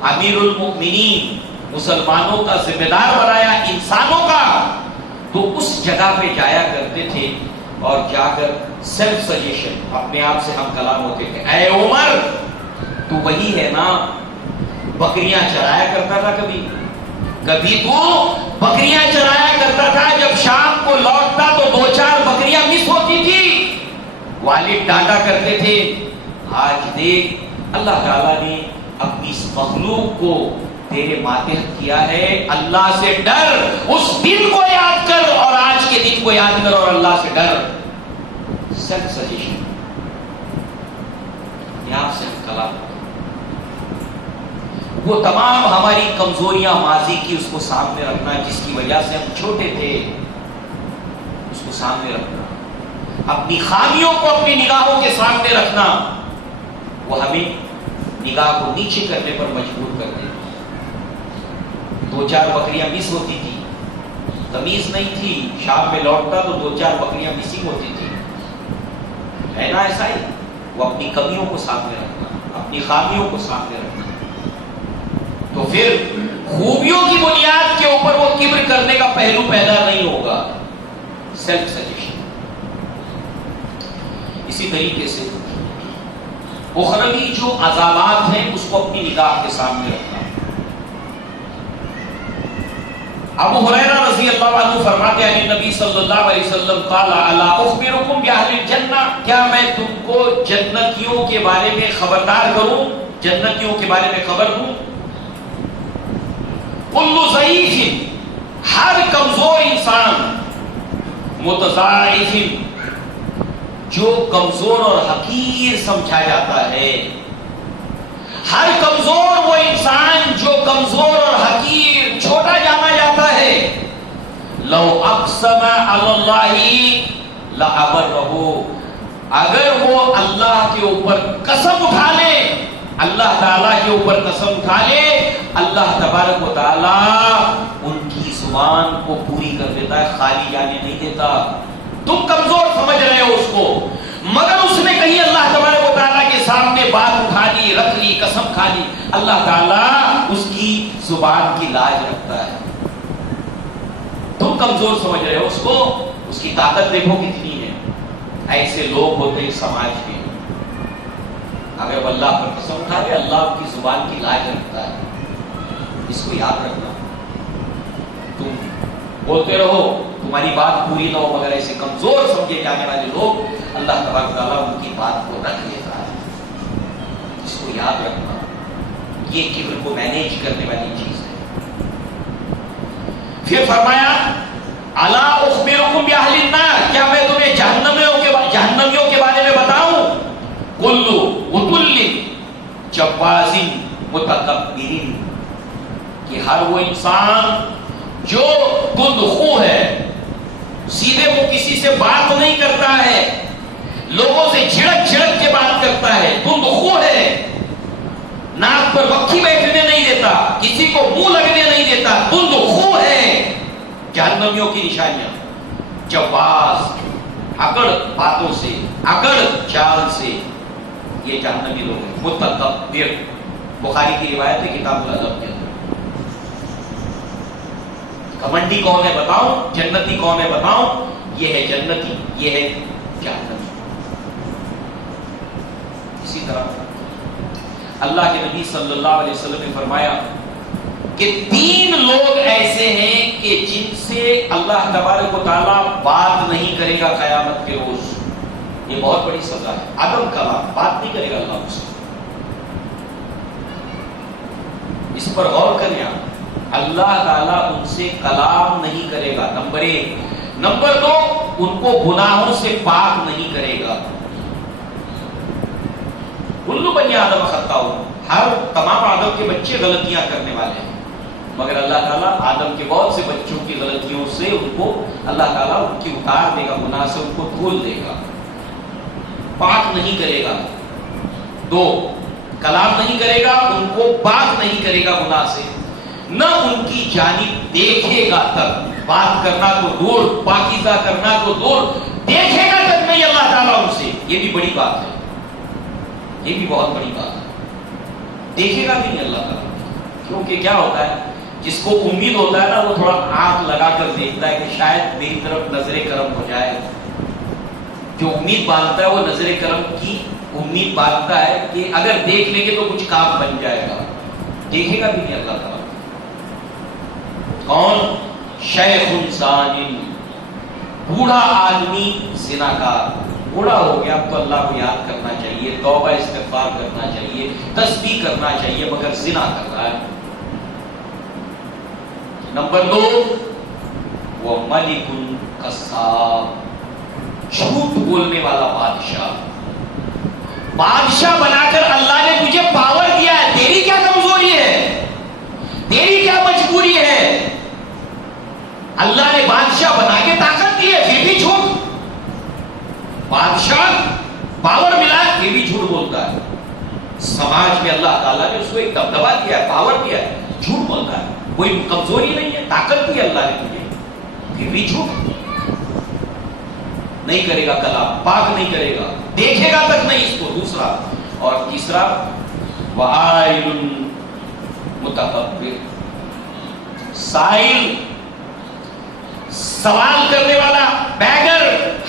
امیر المؤمنین، مسلمانوں کا ذمہ دار بنایا، انسانوں کا، تو اس جگہ پہ جایا کرتے تھے اور جا کر سیلف سجیشن، اپنے آپ سے ہم کلام ہوتے تھے. اے عمر تو وہی ہے نا، بکریاں چرایا کرتا تھا کبھی، کبھی تو بکریاں چرایا کرتا تھا، جب شام کو لوٹتا تو 2-4 بکریاں مس ہوتی تھی، والد ڈانٹا کرتے تھے۔ آج دیکھ اللہ تعالیٰ نے اپنی اس مخلوق کو تیرے ماتحت کیا ہے، اللہ سے ڈر، اس دن کو یاد کر اور آج کے دن کو یاد کر اور اللہ سے ڈر۔ سیلف سجیشن، یہاں سے ہم کلام، وہ تمام ہماری کمزوریاں ماضی کی اس کو سامنے رکھنا، جس کی وجہ سے ہم چھوٹے تھے، اس کو سامنے رکھنا، اپنی خامیوں کو اپنی نگاہوں کے سامنے رکھنا، وہ ہمیں نگاہ کو نیچے کرنے پر مجبور کر دے۔ 2-4 بکریاں مس ہوتی تھی، تمیز نہیں تھی، شام میں لوٹتا تو 2-4 بکریاں مسنگ ہوتی تھی، ہے نا ایسا ہی؟ وہ اپنی کمیوں کو سامنے رکھنا، اپنی خامیوں کو سامنے رکھنا، تو پھر خوبیوں کی بنیاد کے اوپر وہ کبر کرنے کا پہلو پیدا نہیں ہوگا۔ Self suggestion. اسی طریقے سے اخروی جو عذابات ہیں اس کو اپنی نگاہ کے سامنے رکھنا۔ ابو ہریرہ رضی اللہ عنہ فرماتے ہیں نبی صلی اللہ علیہ وسلم قال الا اخبرکم باہل الجنہ، کیا میں تم کو جنتیوں کے بارے میں خبردار کروں، جنتیوں کے بارے میں خبر دوں؟ کل ضعیف، ہر کمزور انسان، متضاعف، جو کمزور اور حقیر سمجھا جاتا ہے، ہر کمزور وہ انسان جو کمزور اور حقیر چھوٹا جانا جاتا ہے، لو اقسم علی اللہ لابرہ، اگر وہ اللہ کے اوپر قسم اٹھا لے، اللہ تعالیٰ کے اوپر قسم اٹھا لے، اللہ تبارک و تعالیٰ ان کی زبان کو پوری کر دیتا ہے، خالی جانے نہیں دیتا۔ تم کمزور سمجھ رہے ہو اس کو، مگر اس نے کہیں اللہ تبارک و تعالیٰ کے سامنے بات اٹھا لی، رکھ لی، قسم کھا لی، اللہ تعالیٰ اس کی زبان کی لاج رکھتا ہے۔ تم کمزور سمجھ رہے ہو اس کو، اس کی طاقت دیکھو کتنی ہے۔ ایسے لوگ ہوتے ہیں سماج میں، اگر وہ اللہ پر قسم اٹھا لے، اللہ کی زبان کی لاج رکھتا ہے۔ اس کو یاد رکھنا، تم بولتے رہو، تمہاری بات پوری نہ ہو، مگر ایسے کمزور سمجھے جانے والے لوگ اللہ تبارک و تعالیٰ ان کی بات کو رکھ لیتا ہے۔ اس کو یاد رکھنا، یہ کبر کو مینیج کرنے والی چیز ہے۔ پھر فرمایا الا اخبرکم باہل النار، کیا میں تمہیں جہنمیوں کے بارے میں بتاؤں؟ کلو اتل جواز متکبر، کہ ہر وہ انسان جو تند خو ہے، سیدھے وہ کسی سے بات نہیں کرتا ہے، لوگوں سے جھڑک جھڑک کے بات کرتا ہے، تند خو ہے، ناک پر مکھی بیٹھنے نہیں دیتا، کسی کو منہ لگنے نہیں دیتا، تند خو ہے۔ جہنمیوں کی نشانیاں، جواز، اکڑ باتوں سے، اکڑ چال سے، یہ جہنمی لوگ ہیں۔ متکبر، بخاری کی روایت ہے کتاب الادب کے اندر۔ گھمنڈی کون ہے بتاؤں، جنتی کون ہے بتاؤں، یہ ہے جنتی، یہ ہے جہنمی۔ اسی طرح اللہ کے نبی صلی اللہ علیہ وسلم نے فرمایا کہ 3 لوگ ایسے ہیں کہ جن سے اللہ تبارک و تعالیٰ بات نہیں کرے گا قیامت کے روز۔ یہ بہت بڑی سزا ہے، عدم کلام، بات نہیں کرے گا اللہ سے۔ اس پر غور کریں آپ، اللہ تعالیٰ ان سے کلام نہیں کرے گا، نمبر 1۔ نمبر 2، ان کو گناہوں سے پاک نہیں کرے گا۔ کل بنی آدم خطاء، تمام آدم کے بچے غلطیاں کرنے والے ہیں، مگر اللہ تعالیٰ آدم کے بہت سے بچوں کی غلطیوں سے ان کو اللہ تعالیٰ ان کی اتار دے گا، گناہ سے ان کو دھول دے گا، پاک نہیں کرے گا۔ 2، کلام نہیں کرے گا، ان کو پاک نہیں کرے گا گناہ سے، نہ ان کی جانب دیکھے گا تک، بات کرنا تو دور، پاکیزہ کرنا تو دور، دیکھے گا تک نہیں اللہ تعالیٰ ان سے۔ یہ بھی بڑی بات ہے، یہ بھی بہت بڑی بات ہے، دیکھے گا بھی نہیں اللہ تعالیٰ۔ کیونکہ کیا ہوتا ہے، جس کو امید ہوتا ہے نا، وہ تھوڑا آنکھ لگا کر دیکھتا ہے کہ شاید میری طرف نظر کرم ہو جائے۔ جو امید باندھتا ہے وہ نظر کرم کی امید باندھتا ہے کہ اگر دیکھ لیں گے تو کچھ کام بن جائے گا، دیکھے گا بھی نہیں اللہ تعالیٰ۔ کون؟ شیخ زان، بوڑھا آدمی زنا کا، بوڑھا ہو گیا اب تو اللہ کو یاد کرنا چاہیے، توبہ استغفار کرنا چاہیے، تسبیح کرنا چاہیے، مگر زنا کر رہا ہے۔ نمبر 2 وہ ملک قصاب، جھوٹ بولنے والا بادشاہ۔ بادشاہ بنا کر اللہ نے تجھے پاور دیا ہے، تیری کیا کمزوری ہے، تیری کیا مجبوری ہے؟ اللہ نے بادشاہ بنا کے طاقت دی ہے پھر بھی جھوٹ، بادشاہ پاور ملا ہے پھر بھی جھوٹ بولتا ہے۔ سماج میں اللہ تعالیٰ نے اس کو ایک دبدبہ دیا ہے، پاور دیا ہے، جھوٹ بولتا ہے، کوئی کمزوری نہیں ہے، طاقت دی اللہ نے تجھے پھر بھی جھوٹ نہیں کرے گا، کلام پاک نہیں کرے گا، دیکھے گا تک نہیں اس کو۔ دوسرا اور تیسرا وعائل متکبر، سائل سوال کرنے والا، بیگر،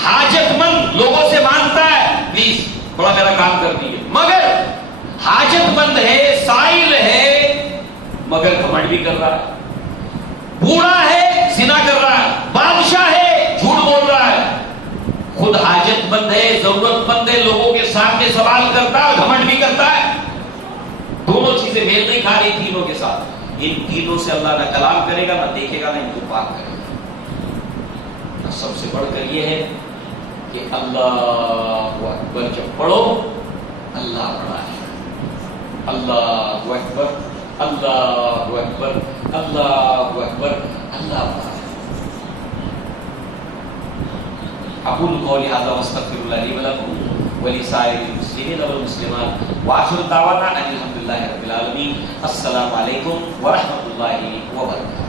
حاجت مند، لوگوں سے مانگتا ہے پلیز تھوڑا میرا کام کر دیجیے، مگر حاجت مند ہے، سائل ہے، مگر گھمنڈ بھی کر رہا ہے، بوڑھا ہے زنا کر رہا ہے، بادشاہ ہے جھوٹ بول رہا ہے، خود حاجت مند ہے، ضرورت مند ہے، لوگوں کے سامنے سوال کرتا ہے، گھمنڈ بھی کرتا ہے، دونوں چیزیں میل نہیں کھا رہی تینوں کے ساتھ۔ ان تینوں سے اللہ نہ کلام کرے گا، نہ دیکھے گا، نہ ان کو پاک کرے گا۔ سب سے بڑھ کر یہ ہے کہ اللہ اکبر جب پڑھو اللہ بڑا ہے، اللہ اکبر، اللہ اکبر، اللہ اکبر، اللہ بڑا ہے۔ اقول قولی ھذا واستغفر اللہ لی ولکم ولسائر المسلمین والمسلمات وآخر دعوانا ان الحمد للہ رب العالمین۔ السلام علیکم ورحمۃ اللہ وبرکاتہ۔